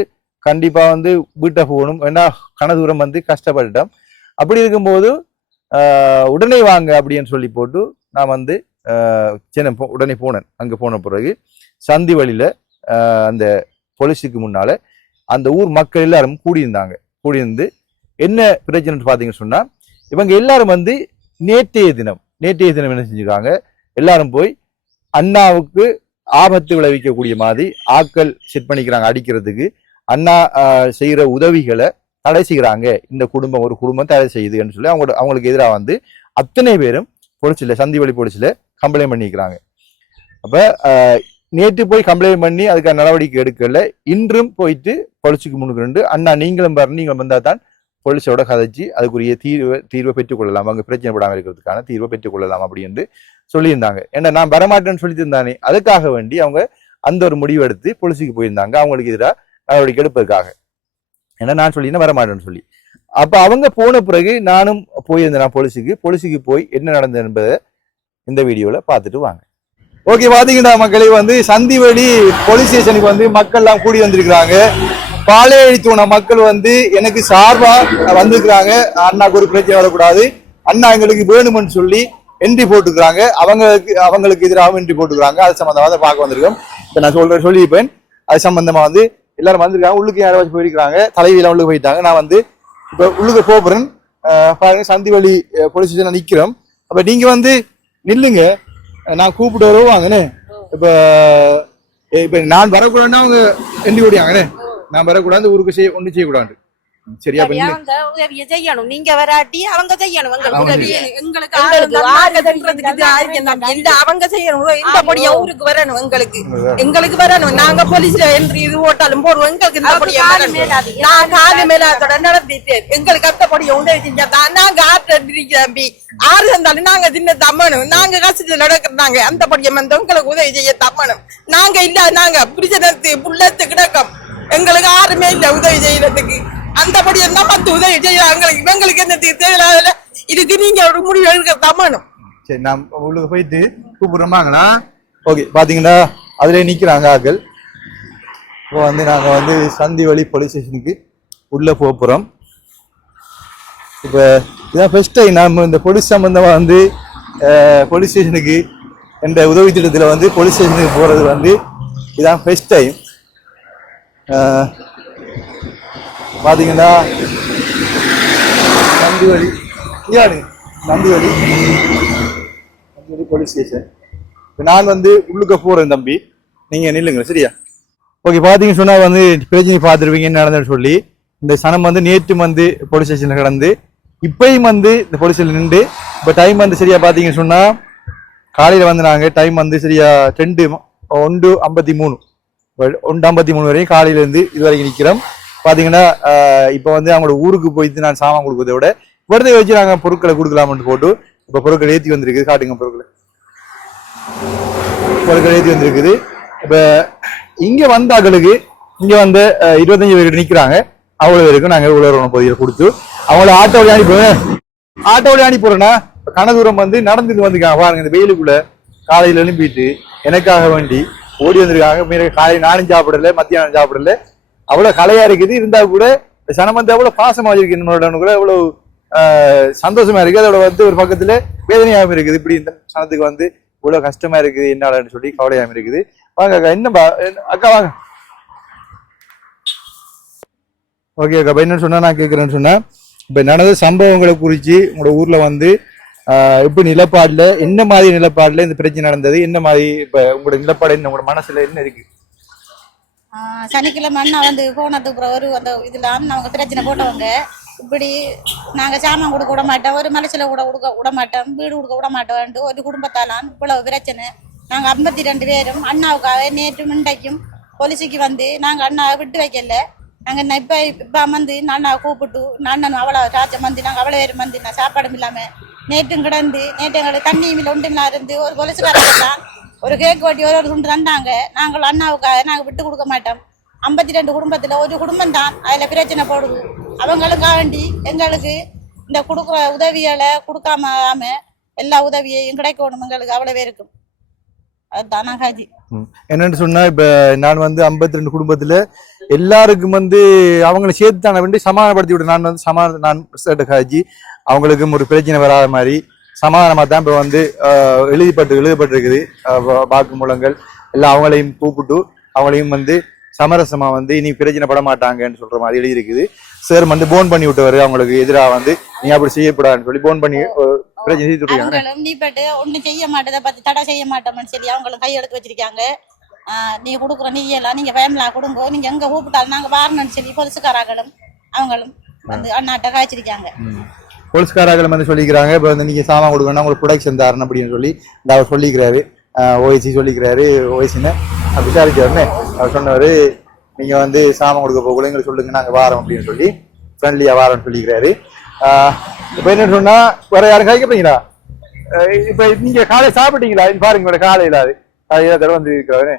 கண்டிப்பா வந்து வீட்டை போகணும், ஏன்னா கனதூரம் வந்து கஷ்டப்பட்டுட்டோம். அப்படி இருக்கும்போது உடனே வாங்க அப்படின்னு சொல்லி போட்டு நான் வந்து உடனே போனேன். அங்க போன பிறகு சந்தி வழியில அந்த போலீஸுக்கு முன்னால அந்த ஊர் மக்கள் எல்லாரும் கூடியிருந்து என்ன பிரச்சனை பாத்தீங்கன்னு சொன்னா இவங்க எல்லாரும் வந்து நேற்றைய தினம் என்ன செஞ்சுருக்காங்க, எல்லாரும் போய் அண்ணாவுக்கு ஆபத்து விளைவிக்கக்கூடிய மாதிரி ஆட்கள் செட் பண்ணிக்கிறாங்க அடிக்கிறதுக்கு. அண்ணா செய்யற உதவிகளை தடை செய்கிறாங்க, இந்த குடும்பம் ஒரு குடும்பம் தடை செய்யுதுன்னு சொல்லி அவங்களுக்கு எதிராக வந்து அத்தனை பேரும் போலீஸ்ல சந்திவெளி போலீஸ்ல கம்ப்ளைண்ட் பண்ணிக்கிறாங்க. அப்ப நேற்று போய் கம்ப்ளைண்ட் பண்ணி அதுக்கான நடவடிக்கை எடுக்கல. இன்றும் போயிட்டு போலீஸுக்கு முன்னுக்கு அண்ணா நீங்களும் பாருங்க, நீங்களும் வந்தா தான் போலீஸோட கதைச்சு அதுக்குரிய தீர்வை பெற்றுக்கொள்ளலாம், அவங்க பிரச்சனை படாமல் இருக்கிறதுக்கான தீர்வை பெற்றுக்கொள்ளலாம் அப்படின்னு சொல்லியிருந்தாங்க. ஏன்னா நான் வரமாட்டேன்னு சொல்லிட்டு இருந்தானே, அதுக்காக வேண்டி அவங்க அந்த ஒரு முடிவு எடுத்து போலீஸுக்கு போயிருந்தாங்க அவங்களுக்கு எதிராக நடவடிக்கை எடுப்பதற்காக. ஏன்னா நான் சொல்லியிருந்தேன் வரமாட்டேன்னு சொல்லி. அப்ப அவங்க போன பிறகு நானும் போயிருந்தேன் போலீஸுக்கு போய் என்ன நடந்தது என்பதை இந்த வீடியோல பார்த்துட்டு வாங்க. ஓகே, பாத்தீங்கன்னா மக்களே வந்து சந்திவெளி போலீஸ் ஸ்டேஷனுக்கு வந்து மக்கள் எல்லாம் கூடி வந்திருக்கிறாங்க. பாளையடி தூண மக்கள் வந்து எனக்கு சார்பா வந்திருக்கிறாங்க. அண்ணாக்கு ஒரு பிரச்சனை வரக்கூடாது, அண்ணா எங்களுக்கு வேணும்னு சொல்லி என்ட்ரி போட்டுக்கிறாங்க. அவங்களுக்கு எதிராகவும் என்ட்ரி போட்டுக்கிறாங்க. அது சம்பந்தமா தான் பார்க்க வந்திருக்கோம். இப்ப நான் சொல்லியிருப்பேன். அது சம்பந்தமா வந்து எல்லாரும் வந்திருக்காங்க. உள்ளுக்கு யாராச்சும் போயிருக்கிறாங்க, தலைவியெல்லாம் உள்ளுக்கு போயிட்டாங்க. நான் வந்து இப்ப உள்ளுக்கு போறேன். பாருங்க, சந்திவெளி போலீஸ் ஸ்டேஷன் நிக்கிறோம். அப்ப நீங்க வந்து நில்லுங்க, நான் கூப்பிட்டு வருவாங்கன்னு. இப்ப நான் வரக்கூடாதுன்னா அவங்க எண்டி ஓடியாங்கண்ணே. நான் வரக்கூடாது, ஊருக்கு ஒண்ணு செய்யக்கூடாது. சரியா? அவங்க உதவியை செய்யணும், நீங்க வராட்டி அவங்க செய்யணும். எங்களுக்கு அவங்க செய்யணும். இந்த பொடியா ஊருக்கு வரணும், எங்களுக்கு வரணும். நாங்க போலீஸ்ல என்ட்ரி இது ஓட்டாலும் போடுவோம். எங்களுக்கு இந்த பொடியா நான் காது மேல நடத்திட்டேன். எங்களுக்கு அந்த பொடியை உதவி செஞ்சா நாங்க தம்பி ஆறு இருந்தாலும் நாங்க சின்ன தம்மணும். நாங்க கஷ்டத்துல நடக்கிறாங்க. அந்த பொடியை வந்து உங்களுக்கு உதவி செய்ய தம்மணும். நாங்க இல்ல, நாங்க புரிச்சனத்து புள்ளத்து கிடக்கும். எங்களுக்கு யாருமே இல்ல உதவி செய்யறதுக்கு. அந்தபடி என்ன பத்து உதவி செய்யறாங்க. இவங்களுக்கு என்ன தேவையில்ல. இதுக்கு நீங்க ஒரு முடிவு எடுக்க தம்மணும். சரி, நான் உள்ளுக்கு போயிட்டு கூப்பிடுறோமாங்களா? ஓகே, பாத்தீங்கன்னா அதுல நிக்கிறாங்க ஆக்கள். இப்போ வந்து நாங்க வந்து சந்திவெளி போலீஸ் ஸ்டேஷனுக்கு உள்ள போறோம். இப்ப இதான் ஃபர்ஸ்ட் டைம் நாம இந்த போலீஸ் சம்பந்தமா வந்து போலீஸ் ஸ்டேஷனுக்கு என்ற உதவி திட்டத்துல வந்து போலீஸ் ஸ்டேஷனுக்கு போறது வந்து இதான் ஃபர்ஸ்ட் டைம். பாத்தீங்கன்னா நந்திவெளி போலீஸ் ஸ்டேஷன். நான் வந்து உள்ளுக்க போறேன் தம்பி, நீங்க நில்லுங்க சரியா? ஓகே, பாத்தீங்கன்னு சொன்னா வந்து பிரச்சனை பார்த்துருவீங்க என்ன நடந்ததுன்னு சொல்லி. இந்த சனம் வந்து நேற்று வந்து போலீஸ் ஸ்டேஷன்ல கிடந்து இப்பயும் வந்து இந்த போலீஸ் ஸ்டேஷன்ல நின்று. இப்ப டைம் வந்து சரியா பாத்தீங்கன்னு சொன்னா காலையில வந்து நாங்க டைம் வந்து சரியா 1:53 வரையும் காலையில இருந்து இது வரைக்கும் நிக்கிறோம். பாத்தீங்கன்னா இப்ப வந்து அவங்களோட ஊருக்கு போயிட்டு நான் சாமான் கொடுக்கறத விட விடத்தை வச்சு நாங்க பொருட்களை கொடுக்கலாம்னு போட்டு இப்ப பொருட்கள் ஏற்றி வந்திருக்குது. காட்டுங்க, பொருட்கள் ஏற்றி வந்திருக்குது. இப்ப இங்க வந்தாக்களுக்கு இங்க வந்து 25 பேர் நிக்கிறாங்க. அவ்வளவு பேருக்கும் நாங்க உலக பகுதியில் கொடுத்து அவங்கள ஆட்டோவில் அனுப்பிடுறேன்னா கனதூரம் வந்து நடந்துட்டு வந்திருக்காங்க. பாருங்க, இந்த வெயிலுக்குள்ள காலையில எழும்பிட்டு எனக்காக வேண்டி ஓடி வந்திருக்காங்க. காலையில் நானும் சாப்பிடல, மத்தியானம் சாப்பிடல. அவ்வளவு கலையா இருக்குது. இருந்தா கூட சனம் வந்து அவ்வளவு பாசமா இருக்கு, கூட அவ்வளவு சந்தோஷமா இருக்கு. அதோட வந்து ஒரு பக்கத்துல வேதனையாகவும் இருக்குது. இப்படி இந்த சனத்துக்கு வந்து இவ்வளவு கஷ்டமா இருக்குது என்னாலன்னு சொல்லி கவலையாகவும் இருக்குது. வாங்க அக்கா, என்னப்பா அக்கா வாங்க. ஓகே அக்கா, என்னன்னு சொன்னா நான் கேட்கறேன்னு சொன்னா இப்ப நடந்த சம்பவங்களை குறிச்சு உங்களோட ஊர்ல வந்து எப்படி நிலப்பாடுல என்ன மாதிரி நிலப்பாடுல இந்த பிரச்சனை நடந்தது, என்ன மாதிரி இப்ப உங்களோட நிலப்பாடு என்ன, உங்களோட மனசுல என்ன இருக்கு? சனிக்கிழமை அண்ணா வந்து போனதுக்கு ஒரு அந்த இதுல அவங்க பிரச்சனை போட்டவங்க இப்படி நாங்க சாமான் கொடுக்க விட மாட்டோம், ஒரு மலைச்சில கூட விட மாட்டோம், வீடு கொடுக்க விட மாட்டோம். ஒரு குடும்பத்தாலாம் இவ்வளவு பிரச்சனை. நாங்க 52 பேரும் அண்ணாவுக்காக நேற்றும் இன்றைக்கும் போலீஸுக்கு வந்து நாங்க அண்ணாவை விட்டு வைக்கல. நாங்க இப்ப வந்து அண்ணாவை கூப்பிட்டு அண்ணனும் அவ்வளவு ராஜ்யம் வந்து நாங்க அவ்வளவு பேரும் வந்து நான் சாப்பாடும் இல்லாம நேற்றும் கிடந்து நேற்று எங்களுக்கு தண்ணியும் இல்லை ஒன்றும் இருந்து ஒரு போலீஸ்காரன் ஒரு கேக் ஓட்டி ஒரு துண்டு தந்தாங்க. நாங்கள் அண்ணாவுக்காக நாங்க விட்டு கொடுக்க மாட்டோம். 52 குடும்பத்துல ஒரு குடும்பம் தான் அதுல பிரச்சனை போடுது. அவங்களுக்காக வேண்டி எங்களுக்கு இந்த கொடுக்குற உதவிகளை கொடுக்காம எல்லா உதவியையும் கிடைக்கணும் எங்களுக்கு அவ்வளவு இருக்கும். அதுதான் காஜி. என்னன்னு சொன்னா இப்ப நான் வந்து 52 குடும்பத்துல எல்லாருக்கும் வந்து அவங்களை சேர்த்து தானே வேண்டி சமாதானப்படுத்தி விட்டு நான் வந்து நான் காஜி அவங்களுக்கும் ஒரு பிரச்சனை வராத மாதிரி சமாதானமா தான் இப்ப வந்து எழுதப்பட்டிருக்குது வாக்குமூலங்கள் எல்லாம். அவங்களையும் கூப்பிட்டு அவங்களையும் வந்து சமரசமா வந்து இனி பிரச்சனை பட மாட்டாங்கன்னு சொல்ற மாதிரி எழுதி இருக்குது. சார் வந்து போன் பண்ணி விட்டவர் அவங்களுக்கு எதிராக வந்து நீ அப்படி செய்யப்படாதுன்னு சொல்லி போன் பண்ணி பிரச்சனை செய்து விட்டுருக்காங்க. அவங்களும் நீ போட்டு ஒன்னும் செய்ய மாட்டதை பத்தி தடை செய்ய மாட்டோம்னு சொல்லி அவங்களும் கையெழுத்து வச்சிருக்காங்க. நீ கொடுக்குற நீ எல்லாம் நீங்க ஃபேமிலா கொடுங்க, நீங்க எங்க கூப்பிட்டாலும் நாங்க வாரணும்னு சொல்லி போலீஸ்காரர்களும் அவங்களும் வந்து அண்ணாட்ட காய்ச்சிருக்காங்க. போலீஸ்காரர்களும் வந்து சொல்லிக்கிறாங்க இப்போ வந்து நீங்க சாமான் கொடுக்கணும் உங்களுக்கு ப்ரொடக்ஷன் தாரணும் அப்படின்னு சொல்லி அவர் சொல்லிக்கிறாரு. ஓய்சி சொல்லிக்கிறாரு. ஓய்சின்னு விசாரிச்சாருன்னு அவர் சொன்னவர் நீங்க வந்து சாமான் கொடுக்க போகல எங்களுக்கு சொல்லுங்க நாங்க வாரோம் அப்படின்னு சொல்லி ஃப்ரெண்ட்லியா வாரோம்னு சொல்லிக்கிறாரு. இப்ப என்னன்னு சொன்னா வேற யாரும் கைக்கப்பீங்களா? இப்ப நீங்க காலை சாப்பிட்டீங்களா? பாருங்க காலையில அது வந்து இருக்கிறாரு.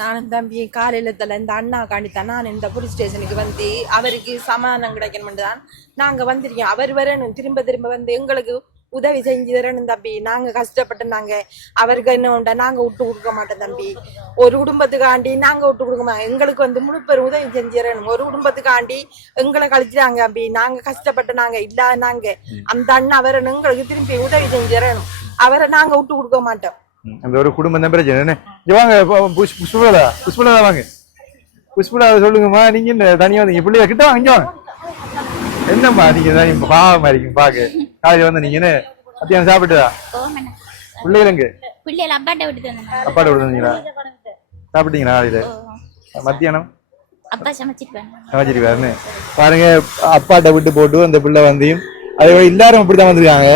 நானும் தம்பி காலையில இந்த அண்ணா காண்டித்தான் நான் இந்த போலீஸ் ஸ்டேஷனுக்கு வந்து அவருக்கு சமாதானம் கிடைக்கணும் தான் நாங்க வந்திருக்கோம். அவர் வரணும் திரும்ப திரும்ப வந்து எங்களுக்கு உதவி செஞ்சு தரணும் தம்பி. நாங்க கஷ்டப்பட்டு நாங்க அவருக்கு என்ன உண்டா நாங்க விட்டு கொடுக்க மாட்டோம் தம்பி. ஒரு குடும்பத்துக்காண்டி நாங்க விட்டு கொடுக்க மாட்டோம். எங்களுக்கு வந்து முழுப்பெரும் உதவி செஞ்சு தரணும். ஒரு குடும்பத்துக்காண்டி எங்களை கழிச்சுட்டாங்க தம்பி. நாங்க கஷ்டப்பட்டு நாங்க இல்லாத நாங்க அந்த அண்ணா வரணும் எங்களுக்கு திரும்பி உதவி செஞ்சு தரணும். அவரை நாங்க விட்டு கொடுக்க மாட்டோம். அந்த ஒரு குடும்பம் தான் பிரச்சனை. வாங்க புஷ்பலதா வாங்க. புஷ்பலதா சொல்லுங்கம்மா. நீங்க இந்த தனியா வந்தீங்க பிள்ளைய கிட்ட வாங்க இங்க வாங்க. என்னம்மா நீங்க பாவமா இருக்கீங்க பாக்க. காலையில வந்து நீங்க மத்தியானம் சாப்பிட்டுதா பிள்ளைகளுங்க அப்பாட்ட விட்டு வந்தீங்களா? சாப்பிட்டீங்களா காலையில? மத்தியானம் சமைச்சிருக்காருன்னு பாருங்க. அப்பாட்ட விட்டு போட்டு அந்த பிள்ளை வந்தியும் அதே எல்லாரும் இப்படிதான் வந்திருக்காங்க.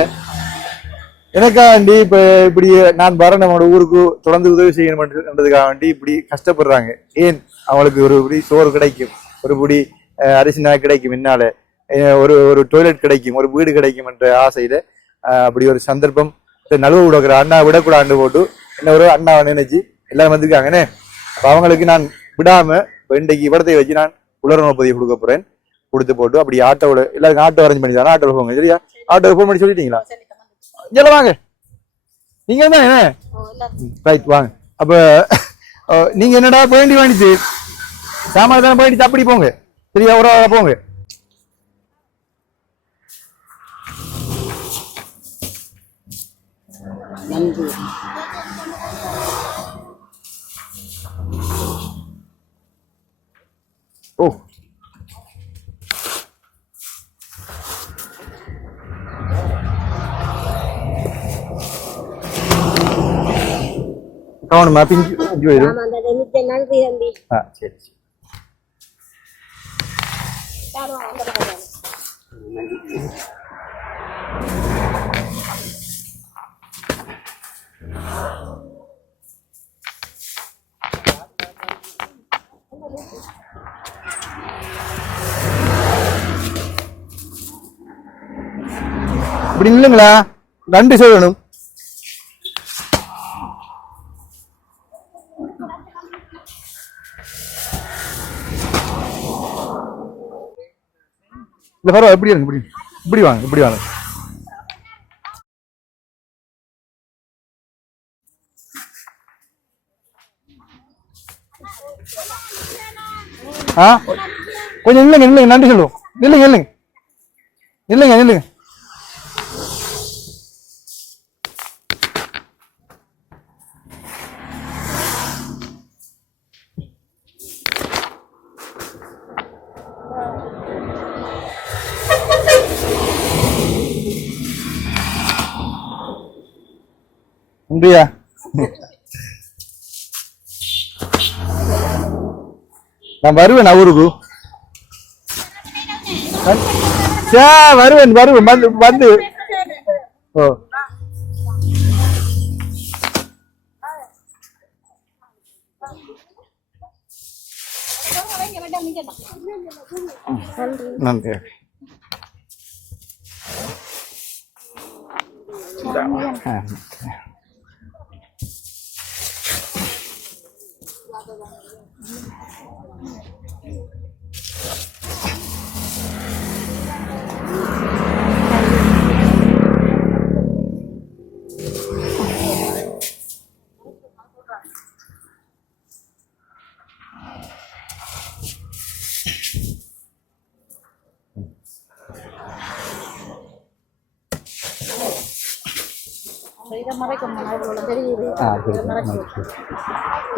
எனக்காண்டி இப்ப இப்படி நான் வர நம்மளோட ஊருக்கு தொடர்ந்து உதவி செய்யணும்ன்றதுக்காக வேண்டி இப்படி கஷ்டப்படுறாங்க. ஏன் அவங்களுக்கு ஒரு இப்படி சோறு கிடைக்கும், ஒரு இப்படி அரிசி நாய் கிடைக்கும், என்னால ஒரு டாய்லெட் கிடைக்கும், ஒரு வீடு கிடைக்கும் என்ற ஆசையில அப்படி ஒரு சந்தர்ப்பம் நழுவ விடக்கிற அண்ணா விடக்கூடாண்டு போட்டு என்ன ஒரு அண்ணாவை நினைச்சு எல்லாரும் வந்திருக்காங்கன்னு அவங்களுக்கு நான் விடாம இன்றைக்கு இவடத்தை வச்சு நான் உலர்ண பதிவு கொடுக்க போறேன். கொடுத்து போட்டு அப்படி ஆட்டோட எல்லாருக்கும் ஆட்டோ அரேஞ்ச் பண்ணி தானே ஆட்டோவில் போங்க. சரியா? ஆட்டோவில் ஃபோன் பண்ணி சொல்லிட்டீங்களா? இல்ல வாங்க நீங்க தான் ரைட் வாங்க. அப்ப நீங்க என்னடா வேண்டிச்சு சாமான் போயிட்டு அப்படி போங்க. சரியா? ஒரு போங்க. நன்றி. ஓ கவனமா பிஞ்சு வரும். சரி இப்படி இல்லைங்களா? நன்றி சொல்லணும். இல்ல பரவாயில்ல. எப்படி இருக்கு? இப்படி வாங்க. இப்படி வாங்க. கொஞ்சம் இல்லைங்க நன்றி சொல்லுவோம். இல்லைங்க நன்றியா? நான் வருவேன் ஊருக்கு. வருவேன் வந்து ஓ நன்றி.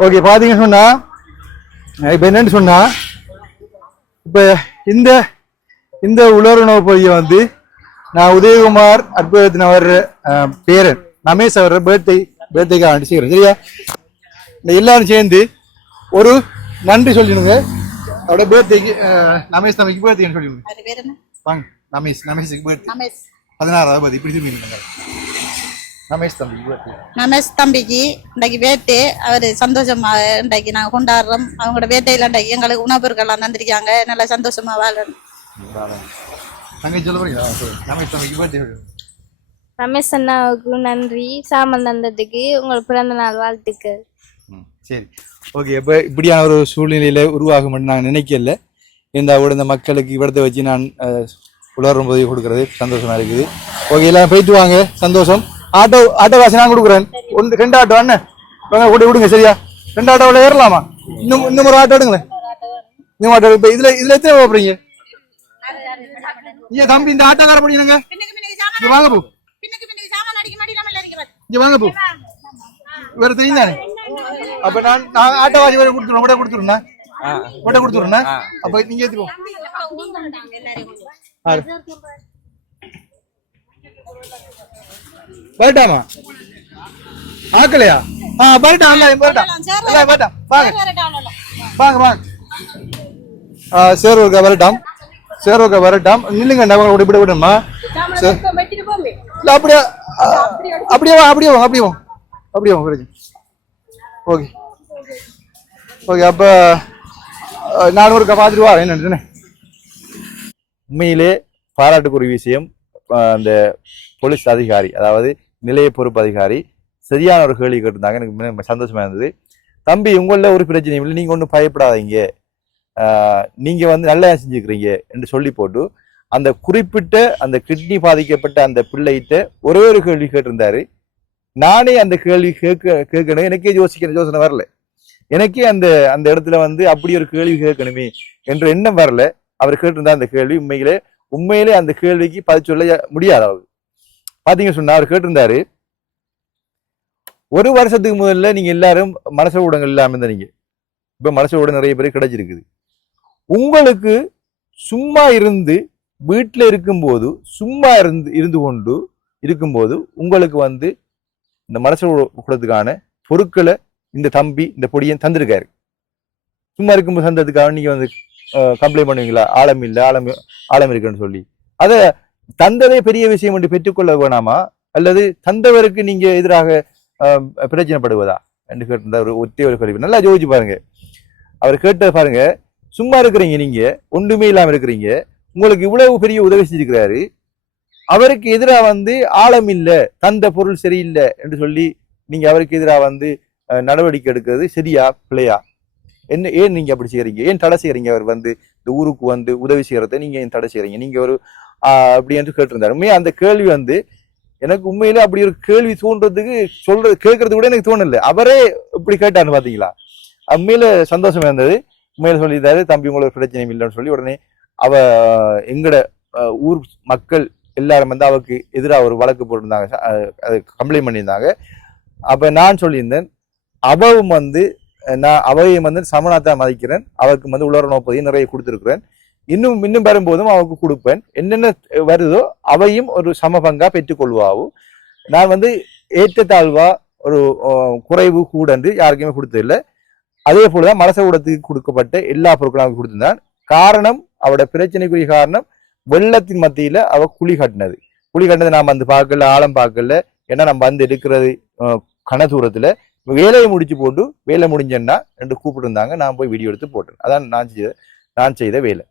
ஓகே பாத்தீங்கன்னு சொன்னா இப்ப என்னன்னு சொன்னா இப்ப இந்த இந்த உலருணவு பொதியை வந்து நான் உதயகுமார் அற்புதத்தின் அவர் பேரன் ரமேஷ் அவர் பேர்த்டேக்கு அடிச்சுக்கிறேன் சரியா. இந்த எல்லாரும் சேர்ந்து ஒரு நன்றி சொல்லிடுங்க அவரோட பேர்த்டேக்கு. ரமேஷ் தம்பிக்கு பேர்த்டேன்னு சொல்லிடுங்க. அது பேர் என்ன? வாங்க ரமேஷுக்கு பேர்த்டே ரமேஷ் 16வது இப்படி சொல்லிடுங்க. ரமேஷ் தம்பிக்கு பேர்த்டே. ரமேஷ் தம்பிக்கு இன்றைக்கு பேர்த்டே. அவர் சந்தோஷமா இன்றைக்கு நாங்கள் கொண்டாடுறோம். அவங்களோட பேர்த்டேல இன்றைக்கு எங்களுக்கு உணவு பொருட்கள்லாம் தந்திருக்காங்க. நல்லா சந்தோஷமா வாழணும். தங்கை சொல்ல போறீங்களா? ரமேஷ் தம்பிக்கு பேர்த்டே. ரமேஷ் அண்ணாவுக்கு நன்றி. சாமான் தந்ததுக்கு உங்கள் பிறந்த நாள் வாழ்த்துக்கள். சரி ஓகே. இப்போ இப்படியான ஒரு சூழ்நிலையில உருவாகும் நான் நினைக்கல. இந்த மக்களுக்கு இவ்வளத்தை வச்சு நான் உலரும் போது கொடுக்கறது சந்தோஷமா இருக்குது. ஓகே எல்லாம் போயிட்டு வாங்க. சந்தோஷம். ஆட்டோ காசு நான் கொடுக்குறேன். 2 ஆட்டோ அண்ணன் கூட விடுங்க சரியா. 2 ஆட்டோவில் ஏறலாமா? இன்னும் ஒரு ஆட்டோ எடுங்களேன். இன்னும் ஆட்டோ. இப்போ இதுல எத்தனை போறீங்க? ஐயா தம்பி இந்த ஆட்டோக்கார படிக்கணுங்க. இங்க வாங்க போ. இங்க வாங்க போ. வேற தெரியுதானே? அப்ப நான் ஆட்டோ வாசி வேற கொடுத்துருவேன். அப்ப நீங்க ஏத்துக்கோ. வரட்டாமா? ஆக்கலையா? வரட்டாம். வாங்க சேருக்கா வரட்டாம். நில்லுங்க விடணுமா? அப்படியே வாங்க. ஓகே அப்ப நான் ஒரு பார்த்துட்டு வரேன். என்னன்னு உண்மையிலே பாராட்டுக்குரிய விஷயம். அந்த போலீஸ் அதிகாரி அதாவது நிலைய பொறுப்பு அதிகாரி சரியான ஒரு கேள்வி கேட்டிருந்தாங்க. எனக்கு சந்தோஷமா இருந்தது. தம்பி உங்கள ஒரு பிரச்சனையும் இல்லை, நீங்க ஒன்றும் பயப்படாதீங்க, நீங்க வந்து நல்லா செஞ்சுக்கிறீங்க என்று சொல்லி போட்டு அந்த குறிப்பிட்ட அந்த கிட்னி பாதிக்கப்பட்ட அந்த பிள்ளைகிட்ட ஒரே ஒரு கேள்வி கேட்டிருந்தாரு. நானே அந்த கேள்வி கேட்கணும். எனக்கே யோசனை வரல. எனக்கே அந்த இடத்துல வந்து அப்படி ஒரு கேள்வி கேட்கணுமே என்ற எண்ணம் வரல. அவர் கேட்டிருந்தா அந்த கேள்வி உண்மையிலே அந்த கேள்விக்கு பதில் சொல்ல முடியாது. அவர் பாத்தீங்க சொன்னா அவர் கேட்டிருந்தாரு, 1 வருஷத்துக்கு முதல்ல நீங்க எல்லாரும் மனச ஊடகங்கள் இல்லாம இருந்தீங்க. இப்ப மனச ஊடகம் நிறைய பேர் கிடைச்சிருக்குது. உங்களுக்கு சும்மா இருந்து வீட்டுல இருக்கும்போது சும்மா இருக்கும்போது உங்களுக்கு வந்து இந்த மனச ஊடகத்துக்கான பொருட்களை இந்த தம்பி இந்த பொடியன் தந்திருக்காரு. சும்மா இருக்கும்போது தந்ததுக்காக நீங்க வந்து கம்ப்ளைண்ட் பண்ணுவீங்களா? ஆழம் இருக்குன்னு சொல்லி அதை தந்ததே பெரிய விஷயம் என்று பெற்றுக்கொள்ள வேணாமா? அல்லது தந்தவருக்கு நீங்க எதிராக பிரச்சனைப்படுவதா என்று கேட்டிருந்தா ஒரு கேள்வி. நல்லா யோசிச்சு பாருங்க. அவர் கேட்ட பாருங்க, சும்மா இருக்கிறீங்க, நீங்க ஒன்றுமே இல்லாம இருக்கிறீங்க, உங்களுக்கு இவ்வளவு பெரிய உதவி செஞ்சிருக்கிறாரு, அவருக்கு எதிராக வந்து ஆழம் இல்லை, தந்த பொருள் சரியில்லை என்று சொல்லி நீங்க அவருக்கு எதிராக வந்து நடவடிக்கை எடுக்கிறது சரியா பிள்ளையா? ஏன் நீங்க அப்படி செய்யறீங்க? ஏன் தடை செய்யறீங்க? அவர் வந்து இந்த ஊருக்கு வந்து உதவி செய்யறத நீங்க ஏன் தடை செய்யறீங்க? நீங்க ஒரு அப்படி என்று கேட்டிருந்தாரு. உண்மையா அந்த கேள்வி வந்து எனக்கு உண்மையிலே அப்படி ஒரு கேள்வி தோன்றதுக்கு கேட்கறது கூட எனக்கு தோணல. அவரே இப்படி கேட்டான்னு பாத்தீங்களா? உண்மையில சந்தோஷமா இருந்தது. உண்மையில சொல்லியிருந்தாரு, தம்பி உங்களுக்கு பிரச்சனை இல்லைன்னு சொல்லி உடனே எங்கட ஊர் மக்கள் எல்லாரும் வந்து அவருக்கு எதிராக ஒரு வழக்கு போட்டிருந்தாங்க, கம்ப்ளைண்ட் பண்ணியிருந்தாங்க. அப்ப நான் சொல்லியிருந்தேன், அவையும் வந்து சமனாத்தா மதிக்கிறேன், அவருக்கு வந்து உலர நோப்பதையும் நிறைய கொடுத்துருக்கிறேன், இன்னும் வரும்போதும் அவருக்கு கொடுப்பேன், என்னென்ன வருதோ அவையும் ஒரு சம பங்கா பெற்றுக்கொள்வாவும். நான் வந்து ஏற்றத்தாழ்வா ஒரு குறைவு கூட யாருக்குமே கொடுத்ததில்லை. அதே போலதான் மனச ஊடகத்துக்கு கொடுக்கப்பட்ட எல்லா பொருட்களும் அவருக்கு கொடுத்திருந்தான். காரணம், அவட பிரச்சனைக்குரிய காரணம் வெள்ளத்தின் மத்தியில அவ குழி கட்டினது நாம வந்து பார்க்கல, ஆழம் பார்க்கல. ஏன்னா நம்ம வந்து எடுக்கிறது கனதூரத்துல. வேலையை முடிச்சு போட்டு வேலை முடிஞ்சேன்னா ரெண்டு கூப்பிட்டு இருந்தாங்க, நான் போய் வீடியோ எடுத்து போட்டேன். அதான் நான் செய்த வேலை.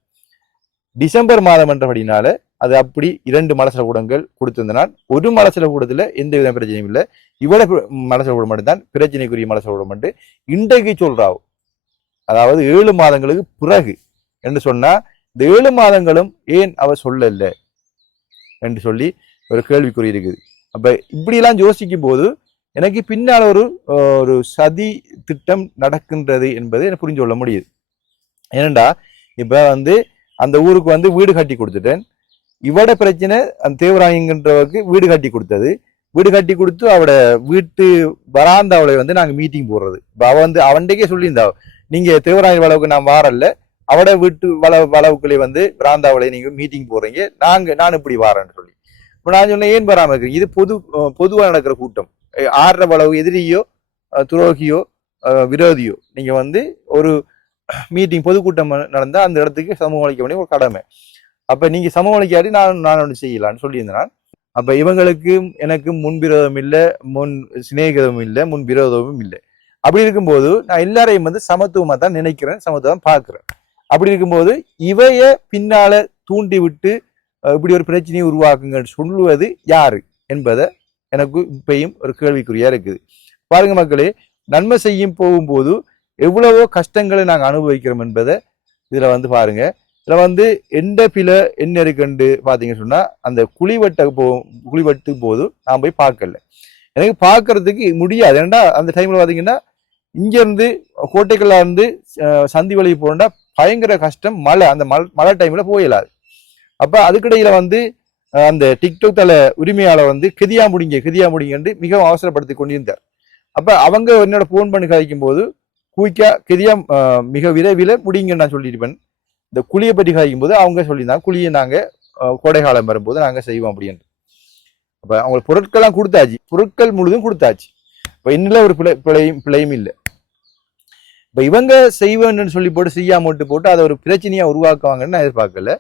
டிசம்பர் மாதம் என்றபடினால அது அப்படி 2 மலசல கூடங்கள் கொடுத்திருந்தனால், ஒரு மலசல கூடத்துல எந்த வித பிரச்சனையும் இல்லை. இவ்வளோ மலசல கூடம் மட்டும்தான் பிரச்சனைக்குரிய மலசல கூடம் மட்டும் இன்றைக்கு சொல்றாவும். அதாவது 7 மாதங்களுக்கு பிறகு என்று சொன்னா, இந்த 7 மாதங்களும் ஏன் அவ சொல்லல என்று சொல்லி ஒரு கேள்விக்குறி இருக்குது. அப்ப இப்படியெல்லாம் யோசிக்கும் போது எனக்கு பின்னால் ஒரு சதி திட்டம் நடக்கின்றது என்பதை எனக்கு புரிஞ்சு கொள்ள முடியுது. ஏனண்டா இப்ப வந்து அந்த ஊருக்கு வந்து வீடு கட்டி கொடுத்துட்டேன். இவட பிரச்சனை அந்த தேவராயங்கன்றவருக்கு வீடு கட்டி கொடுத்தது. வீடு கட்டி கொடுத்து அவட வீட்டு வராந்தாவளை வந்து நாங்க மீட்டிங் போடுறது. அவ வந்து அவன்டே சொல்லியிருந்தா, நீங்க தேவராயர் வளவுக்கு நான் வாரல்ல, அவட வீட்டு வளவுக்குள்ளே வந்து பிராந்தாவளை நீங்க மீட்டிங் போறீங்க, நான் இப்படி வாரேன்னு சொல்லி. இப்ப நான் சொன்னேன் ஏன் வராம இருக்கு, இது பொதுவா நடக்கிற கூட்டம். ஆடுற வளவு எதிரியோ துரோகியோ விரோதியோ நீங்க வந்து ஒரு மீட்டிங் பொதுக்கூட்டம் நடந்தா அந்த இடத்துக்கு சமூகம் அளிக்க வேண்டிய ஒரு கடமை. அப்ப நீங்க சமூகம் அளிக்காட்டி நான் ஒன்று செய்யலான்னு சொல்லியிருந்தேன். அப்ப இவங்களுக்கும் எனக்கும் முன்பிரோதம் இல்லை, முன் சிநேகிதமும் இல்லை, முன் விரோதமும் இல்லை. அப்படி இருக்கும்போது நான் எல்லாரையும் வந்து சமத்துவமா தான் நினைக்கிறேன், சமத்துவம் பார்க்கிறேன். அப்படி இருக்கும்போது இவைய பின்னால தூண்டி விட்டு இப்படி ஒரு பிரச்சனையை உருவாக்குங்கன்னு சொல்லுவது யாரு என்பதை எனக்கு இப்பயும் ஒரு கேள்விக்குறியா இருக்குது. பாருங்க மக்களே, நன்மை செய்யும் போகும்போது எவ்வளவோ கஷ்டங்களை நாங்கள் அனுபவிக்கிறோம் என்பதை இதுல வந்து பாருங்க. இதுல வந்து எந்த பிழை என்ன இருக்குன்னு பாத்தீங்கன்னு சொன்னா, அந்த குழிவெட்டு போது நான் போய் பார்க்கல, எனக்கு பார்க்கறதுக்கு முடியாது. ஏன்னா அந்த டைம்ல பாத்தீங்கன்னா இங்க இருந்து கோட்டைக்குள்ள இருந்து சந்தி வழி போனா பயங்கர கஷ்டம், மழை, அந்த மழை டைம்ல போயிடாது. அப்ப அதுக்கிடையில வந்து அந்த டிக்டாக் தலை உரிமையாளர் வந்து கெதியா முடிங்கன்னு மிகவும் அவசரப்படுத்தி கொண்டிருந்தார். அப்ப அவங்க என்னோட போன் பண்ணி கதைக்கும் போது குயிக்கா கெதியா மிக விரைவில் முடிங்கன்னு நான் சொல்லியிருப்பேன். இந்த குழியை பற்றி கதைக்கும் போது அவங்க சொல்லியிருந்தாங்க குழியை நாங்க கோடை காலம் வரும்போது நாங்க செய்வோம் அப்படின்ட்டு. அப்ப அவங்களுக்கு பொருட்கள்லாம் கொடுத்தாச்சு, பொருட்கள் முழுதும் கொடுத்தாச்சு. இப்ப இன்னும் ஒரு பிழையும் இல்லை. இப்ப இவங்க செய்வேன்னு சொல்லி போட்டு செய்யாம போட்டு அதை ஒரு பிரச்சனையா உருவாக்குவாங்கன்னு நான் எதிர்பார்க்கல.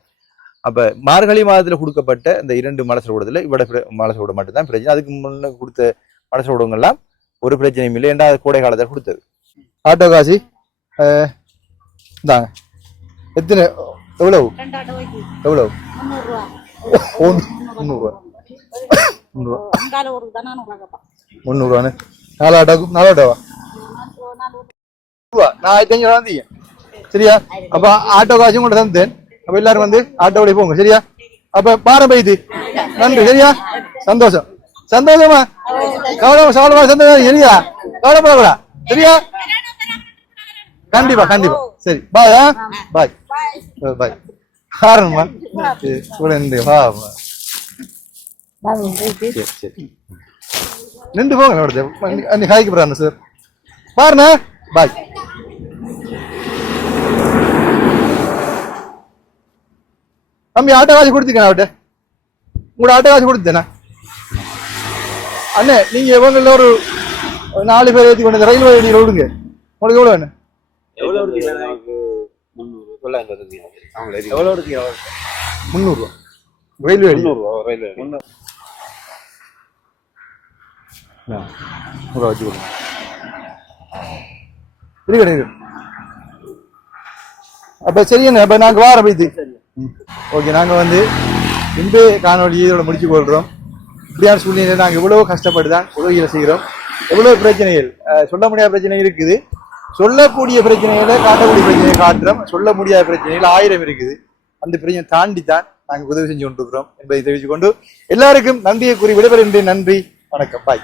அப்ப மார்கழி மாதத்துல கொடுக்கப்பட்ட இந்த 2 மலசர ஊடகத்துல இவட மலசர ஊடகம் மட்டும்தான் பிரச்சனை. அதுக்கு முன்ன கொடுத்த மலசர ஊடகங்கள்லாம் ஒரு பிரச்சனையும் இல்லை, ஏன்னா அது கோடை காலத்தில் கொடுத்தது. ஆட்டோ காசு இந்தாங்க. எத்தனை எவ்வளவு 2 ஆட்டோ வைக்கு எவ்வளவு 300 ரூபா 300 அங்கால ஒரு தான 300 ரூபான்னு 4 ஆட்டோவா நான் 1500 ரூபா தந்தீங்க சரியா? அப்ப ஆட்டோ காசும் கூட தந்தேன். அப்ப எல்லாரும் வந்து ஆட்டோட போங்க சரியா? அப்ப பாரம் பெய்து நன்றி சரியா? சந்தோஷமா கவலைமா சந்தோஷம் சரியா? கவலைப்படக்கூடா சரியா? கண்டிப்பா சரி பாய். பாய் காரணமா சரி நின்று போங்க ஹாய்க்கு போறாங்க சார் பாருண்ணா பாய். தம்பி ஆட்டோ காசு கொடுத்துக்கேன் அவட்ட, உங்களோட ஆட்டோ காசு கொடுத்தேண்ணா. அண்ணே நீங்க இவங்கள ஒரு 4 பேர் ஏற்றி கொண்டு ரயில்வே வண்டியில் விடுங்க. உங்களுக்கு எவ்வளவு வேணும்? 300 ரூபா ரயில்வே வச்சு கொடுங்க. அப்ப சரிண்ணே, அப்ப நாங்க வாரம் போய்த்து ஓகே. நாங்க வந்து இந்த காணொலியை இதோட முடிச்சு கொள்றோம். இப்படியான சூழ்நிலையில நாங்க எவ்வளவு கஷ்டப்பட்டு தான் உதவிகளை செய்கிறோம். எவ்வளவு பிரச்சனைகள், சொல்ல முடியாத பிரச்சனை இருக்குது, சொல்லக்கூடிய பிரச்சனைகளை காட்டக்கூடிய பிரச்சனையை காட்டுறோம், சொல்ல முடியாத பிரச்சனைகள் 1000 இருக்குது. அந்த பிரச்சனை தாண்டி தான் நாங்கள் உதவி செஞ்சு கொண்டிருக்கிறோம் என்பதை தெரிவித்துக் கொண்டு எல்லாருக்கும் நன்றியை கூறி விடைபெறுகின்றேன். நன்றி, வணக்கம், பாய்.